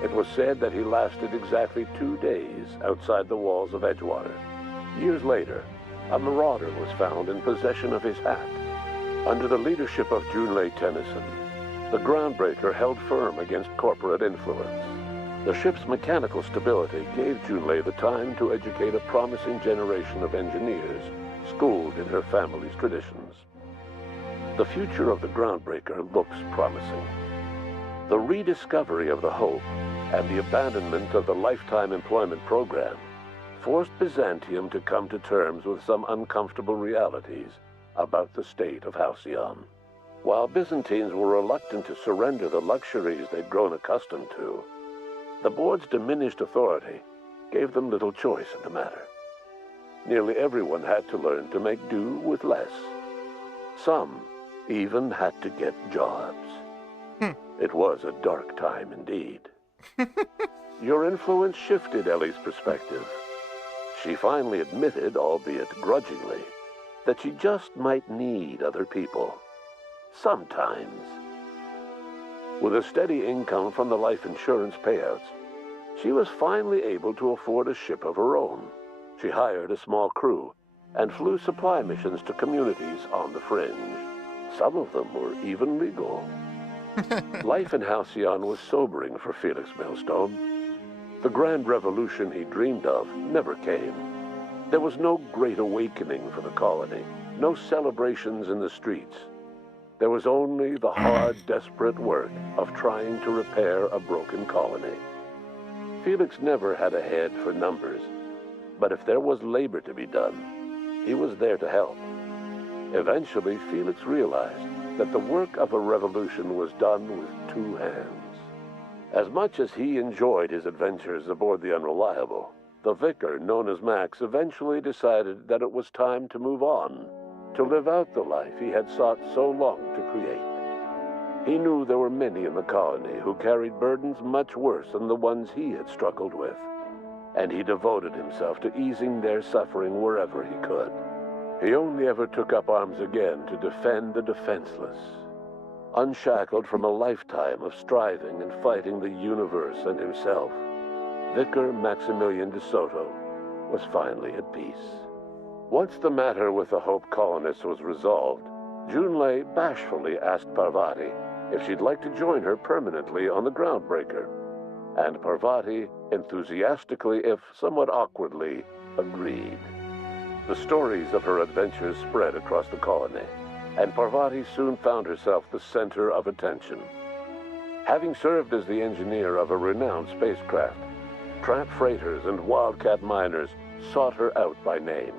it was said that he lasted exactly 2 days outside the walls of Edgewater. Years later, a marauder was found in possession of his hat. Under the leadership of Junlei Tennyson, the Groundbreaker held firm against corporate influence. The ship's mechanical stability gave Junlei the time to educate a promising generation of engineers, schooled in her family's traditions. The future of the Groundbreaker looks promising. The rediscovery of the Hope and the abandonment of the lifetime employment program forced Byzantium to come to terms with some uncomfortable realities about the state of Halcyon. While Byzantines were reluctant to surrender the luxuries they'd grown accustomed to, the board's diminished authority gave them little choice in the matter. Nearly everyone had to learn to make do with less. Some even had to get jobs. It was a dark time indeed. Your influence shifted Ellie's perspective. She finally admitted, albeit grudgingly, that she just might need other people. Sometimes. With a steady income from the life insurance payouts, she was finally able to afford a ship of her own. She hired a small crew and flew supply missions to communities on the fringe. Some of them were even legal. Life in Halcyon was sobering for Felix Millstone. The grand revolution he dreamed of never came. There was no great awakening for the colony, no celebrations in the streets. There was only the hard, desperate work of trying to repair a broken colony. Felix never had a head for numbers, but if there was labor to be done, he was there to help. Eventually, Felix realized that the work of a revolution was done with two hands. As much as he enjoyed his adventures aboard the Unreliable, the vicar, known as Max, eventually decided that it was time to move on, to live out the life he had sought so long to create. He knew there were many in the colony who carried burdens much worse than the ones he had struggled with, and he devoted himself to easing their suffering wherever he could. He only ever took up arms again to defend the defenseless. Unshackled from a lifetime of striving and fighting the universe and himself, Vicar Maximilian de Soto was finally at peace. Once the matter with the Hope colonists was resolved, Junlei bashfully asked Parvati if she'd like to join her permanently on the Groundbreaker, and Parvati enthusiastically, if somewhat awkwardly, agreed. The stories of her adventures spread across the colony, and Parvati soon found herself the center of attention. Having served as the engineer of a renowned spacecraft, tramp freighters and wildcat miners sought her out by name.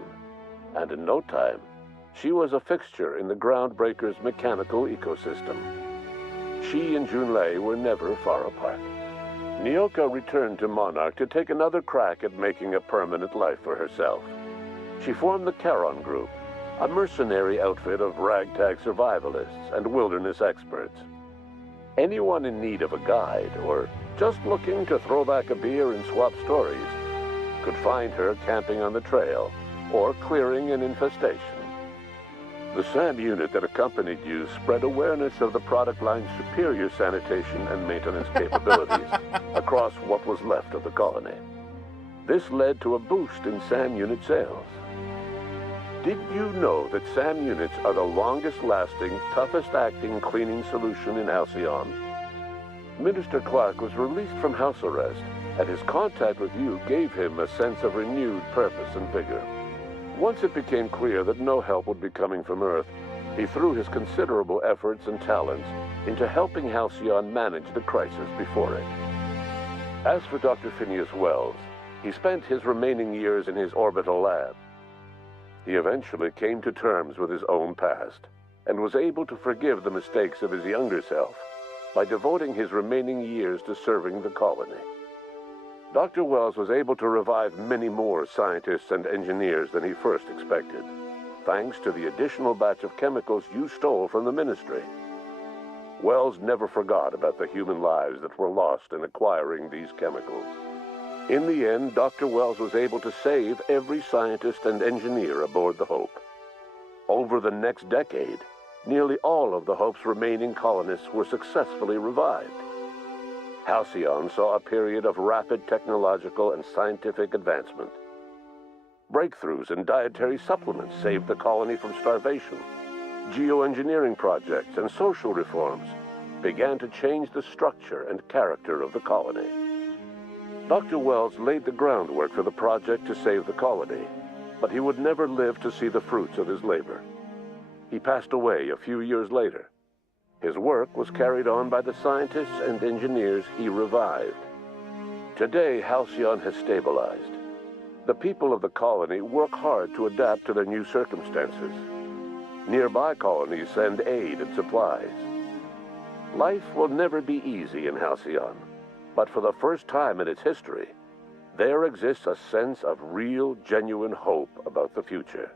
And in no time, she was a fixture in the Groundbreaker's mechanical ecosystem. She and Junlei were never far apart. Nyoka returned to Monarch to take another crack at making a permanent life for herself. She formed the Charon Group, a mercenary outfit of ragtag survivalists and wilderness experts. Anyone in need of a guide, or just looking to throw back a beer and swap stories, could find her camping on the trail or clearing an infestation. The SAM unit that accompanied you spread awareness of the product line's superior sanitation and maintenance capabilities across what was left of the colony. This led to a boost in SAM unit sales. Did you know that SAM units are the longest-lasting, toughest-acting cleaning solution in Halcyon? Minister Clark was released from house arrest, and his contact with you gave him a sense of renewed purpose and vigor. Once it became clear that no help would be coming from Earth, he threw his considerable efforts and talents into helping Halcyon manage the crisis before it. As for Dr. Phineas Wells, he spent his remaining years in his orbital lab. He eventually came to terms with his own past, and was able to forgive the mistakes of his younger self by devoting his remaining years to serving the colony. Dr. Wells was able to revive many more scientists and engineers than he first expected, thanks to the additional batch of chemicals you stole from the Ministry. Wells never forgot about the human lives that were lost in acquiring these chemicals. In the end, Dr. Wells was able to save every scientist and engineer aboard the Hope. Over the next decade, nearly all of the Hope's remaining colonists were successfully revived. Halcyon saw a period of rapid technological and scientific advancement. Breakthroughs in dietary supplements saved the colony from starvation. Geoengineering projects and social reforms began to change the structure and character of the colony. Dr. Wells laid the groundwork for the project to save the colony, but he would never live to see the fruits of his labor. He passed away a few years later. His work was carried on by the scientists and engineers he revived. Today, Halcyon has stabilized. The people of the colony work hard to adapt to their new circumstances. Nearby colonies send aid and supplies. Life will never be easy in Halcyon, but for the first time in its history, there exists a sense of real, genuine hope about the future.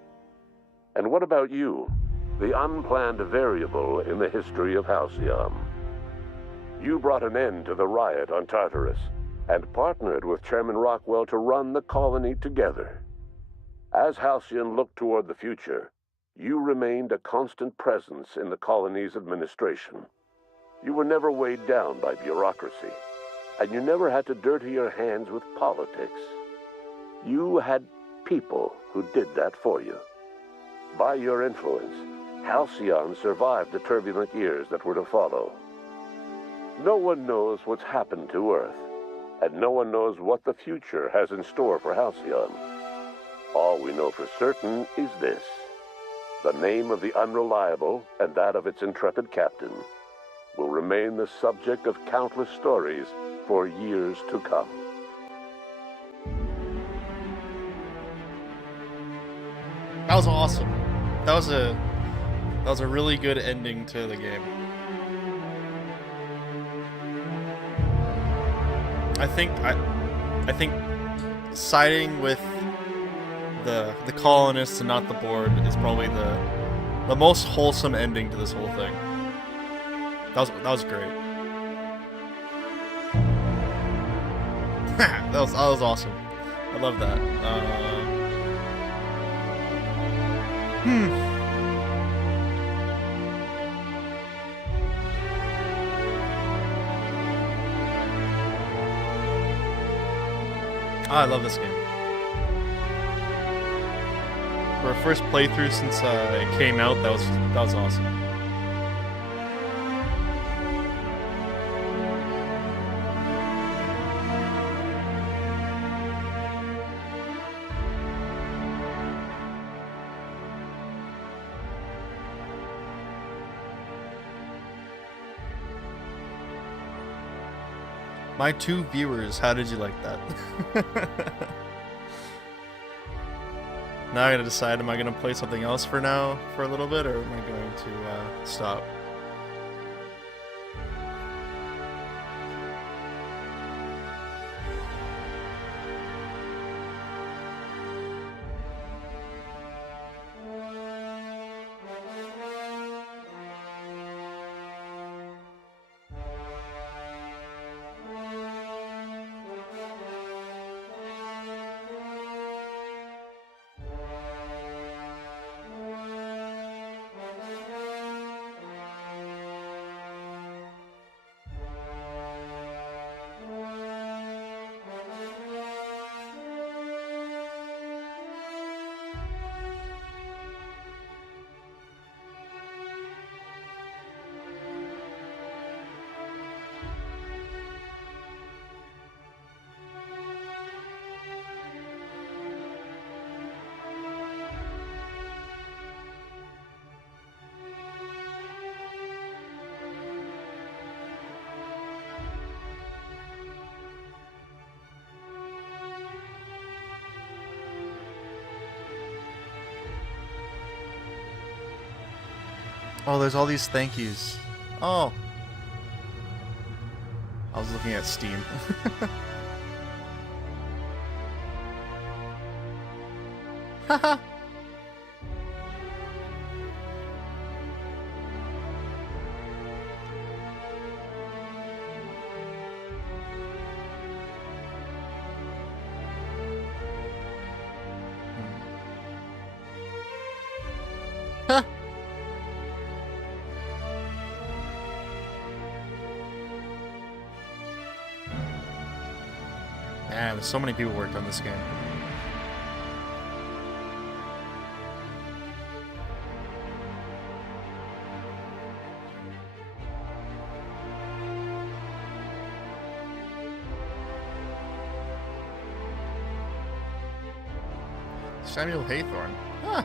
And what about you, the unplanned variable in the history of Halcyon? You brought an end to the riot on Tartarus and partnered with Chairman Rockwell to run the colony together. As Halcyon looked toward the future, you remained a constant presence in the colony's administration. You were never weighed down by bureaucracy, and you never had to dirty your hands with politics. You had people who did that for you. By your influence, Halcyon survived the turbulent years that were to follow. No one knows what's happened to Earth, and no one knows what the future has in store for Halcyon. All we know for certain is this: the name of the Unreliable and that of its intrepid captain will remain the subject of countless stories for years to come. That was awesome. That was a really good ending to the game. I think siding with the colonists and not the board is probably the most wholesome ending to this whole thing. That was great. that was awesome. I love that. I love this game. For a first playthrough since it came out, that was awesome. My 2 viewers, how did you like that? Now I gotta decide, am I gonna play something else for now, for a little bit, or am I going to stop? Oh, there's all these thank yous. Oh. I was looking at Steam. Haha. Man, there's so many people worked on this game. Samuel Haythorne. Huh.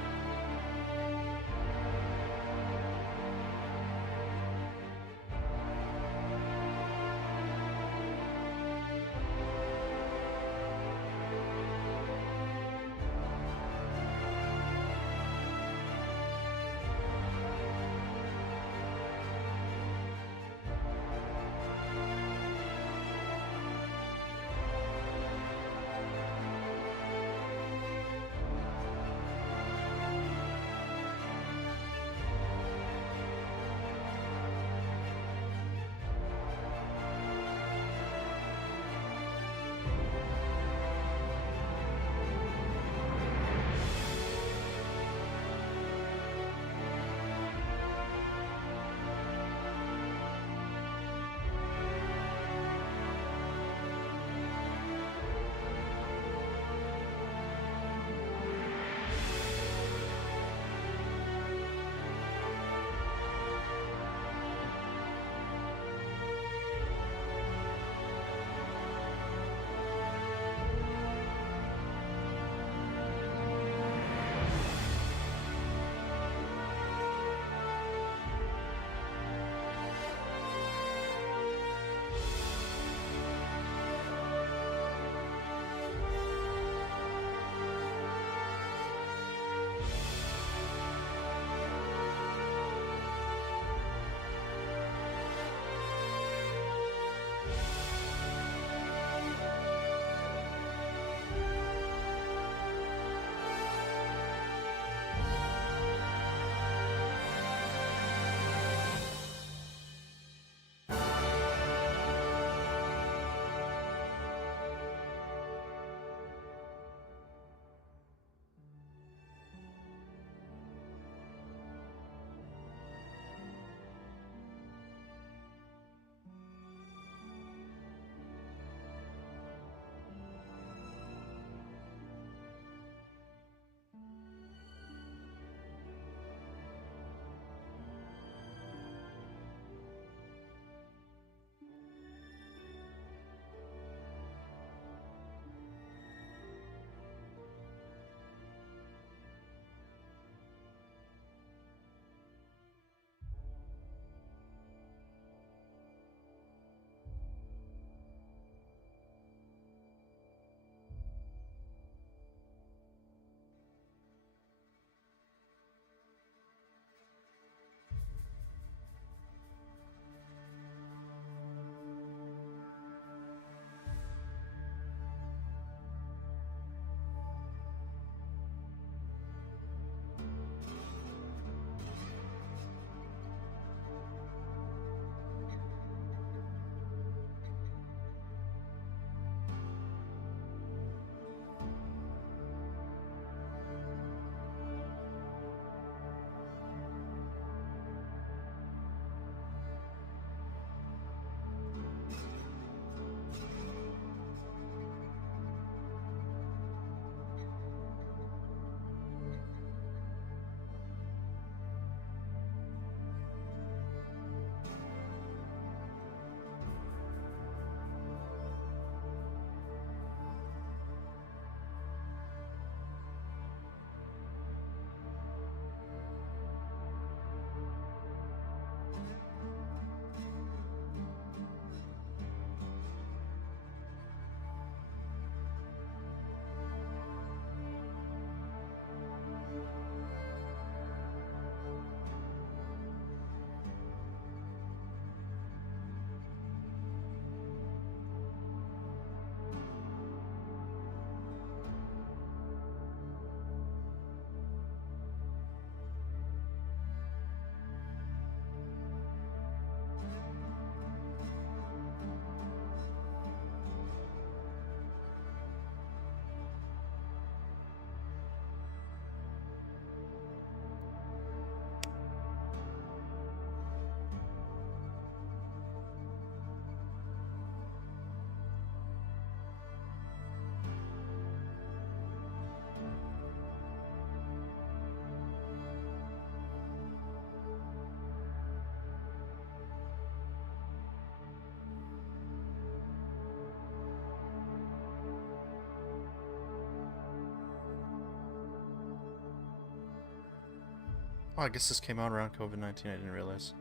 Oh, I guess this came out around COVID-19, I didn't realize.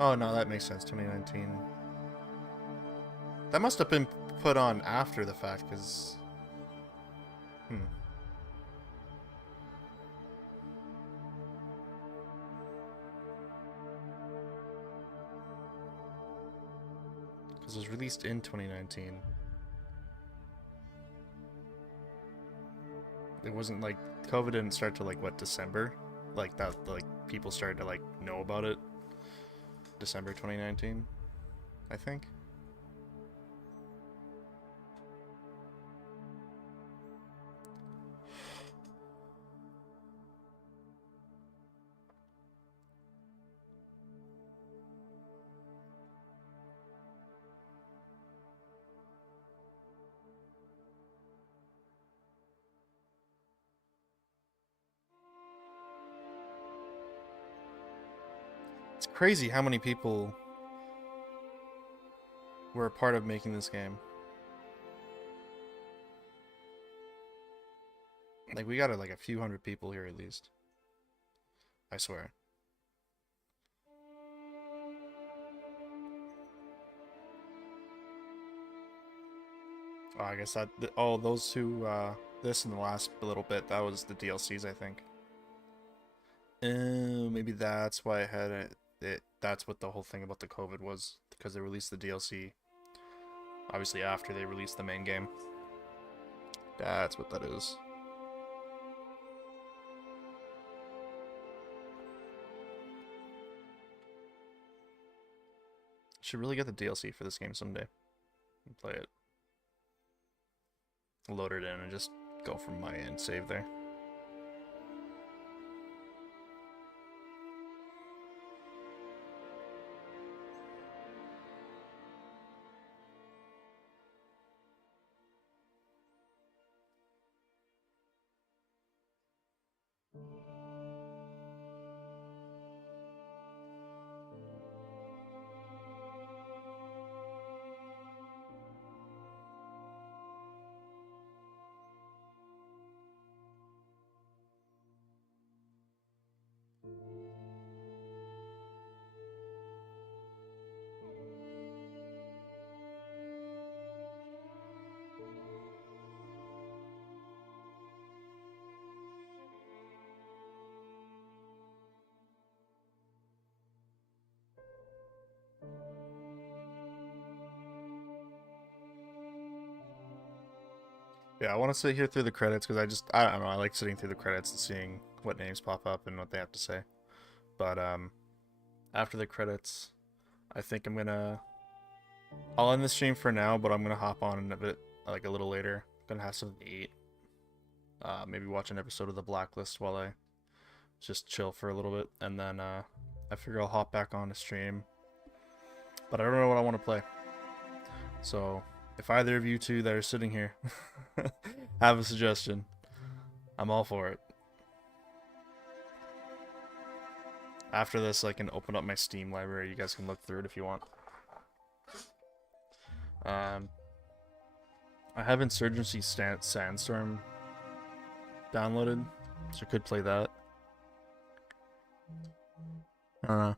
Oh, no, that makes sense, 2019. That must have been put on after the fact, because... Because it was released in 2019. It wasn't like... COVID didn't start till, like, what, December? Like, that, like, people started to, like, know about it. December 2019, I think. It's crazy how many people were a part of making this game. Like, we got like a few hundred people here at least. I swear. Oh, I guess that... Oh, those two, this and the last little bit, that was the DLCs, I think. Maybe that's why I had it. That's what the whole thing about the COVID was, because they released the DLC obviously after they released the main game. That's what that is. Should really get the DLC for this game someday and play it. Load it in and just go from my end save there. Yeah, I want to sit here through the credits because I don't know, I like sitting through the credits and seeing what names pop up and what they have to say. But after the credits, I think I'll end the stream for now, but I'm gonna hop on a bit, like a little later. Gonna have something to eat. Maybe watch an episode of The Blacklist while I just chill for a little bit, and then I figure I'll hop back on the stream. But I don't know what I want to play. So if either of you two that are sitting here have a suggestion, I'm all for it. After this, I can open up my Steam library. You guys can look through it if you want. I have Insurgency Sandstorm downloaded, so I could play that. I don't know.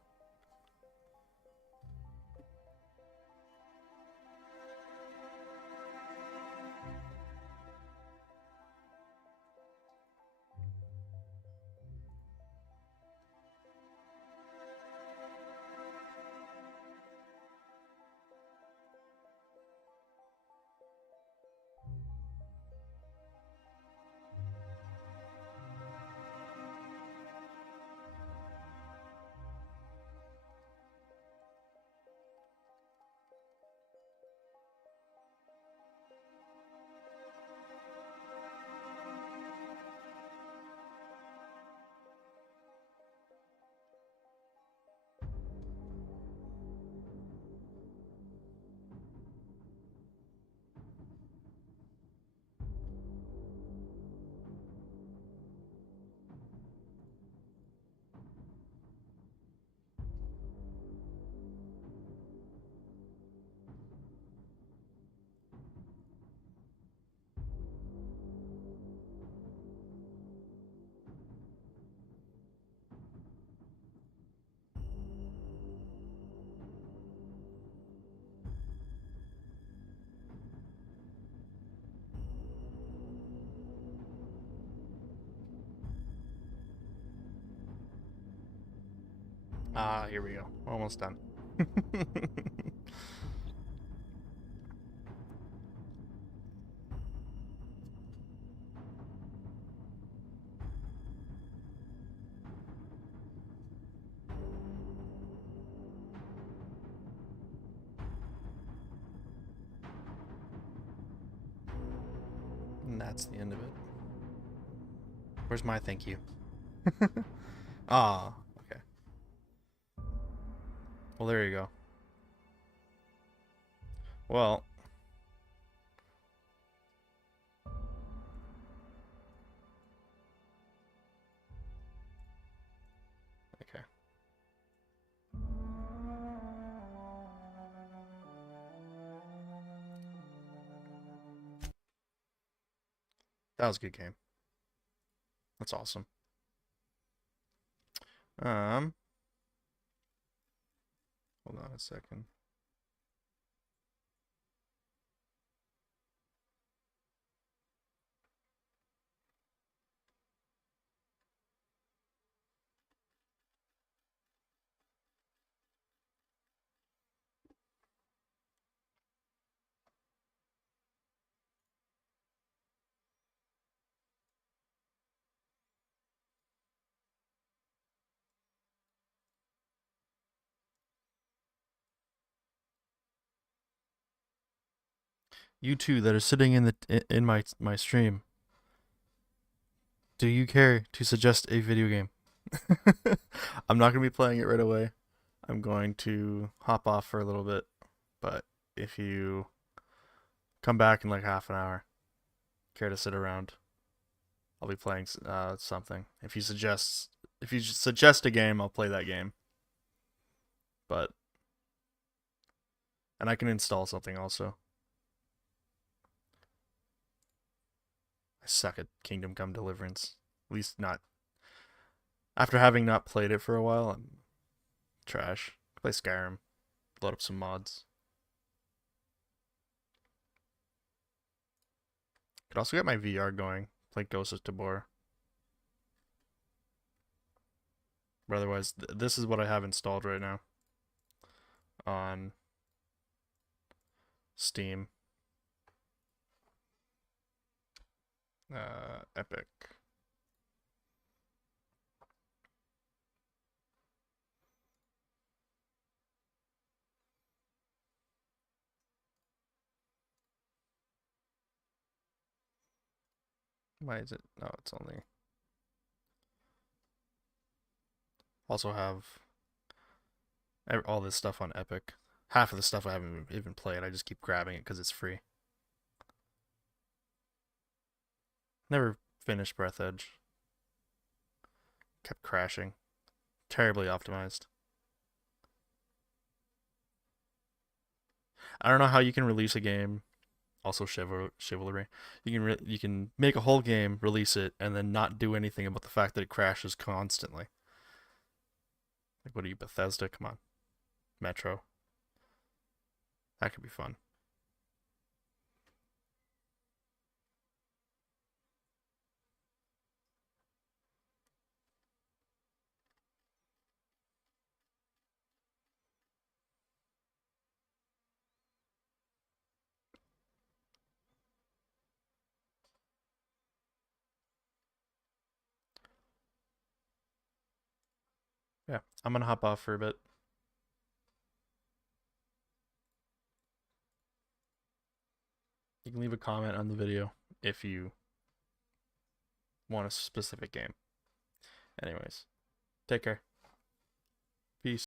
Ah, here we go. Almost done. And that's the end of it. Where's my thank you? Ah, okay. Well, there you go. Well, okay. That was a good game. That's awesome. Hold on a second. You two that are sitting in my stream, do you care to suggest a video game? I'm not gonna be playing it right away. I'm going to hop off for a little bit, but if you come back in like half an hour, care to sit around, I'll be playing something. If you suggest a game, I'll play that game. And I can install something also. I suck at Kingdom Come Deliverance. At least not after having not played it for a while. I'm trash. Play Skyrim. Load up some mods. Could also get my VR going. Play Ghost of Tabor. But otherwise, this is what I have installed right now on Steam. Epic. Why is it? No, it's only. Also have all this stuff on Epic. Half of the stuff I haven't even played. I just keep grabbing it because it's free. Never finished Breath Edge. Kept crashing. Terribly optimized. I don't know how you can release a game. Also Chivalry. You can make a whole game, release it, and then not do anything about the fact that it crashes constantly. Like, what are you, Bethesda? Come on. Metro. That could be fun. Yeah, I'm gonna hop off for a bit. You can leave a comment on the video if you want a specific game. Anyways, take care.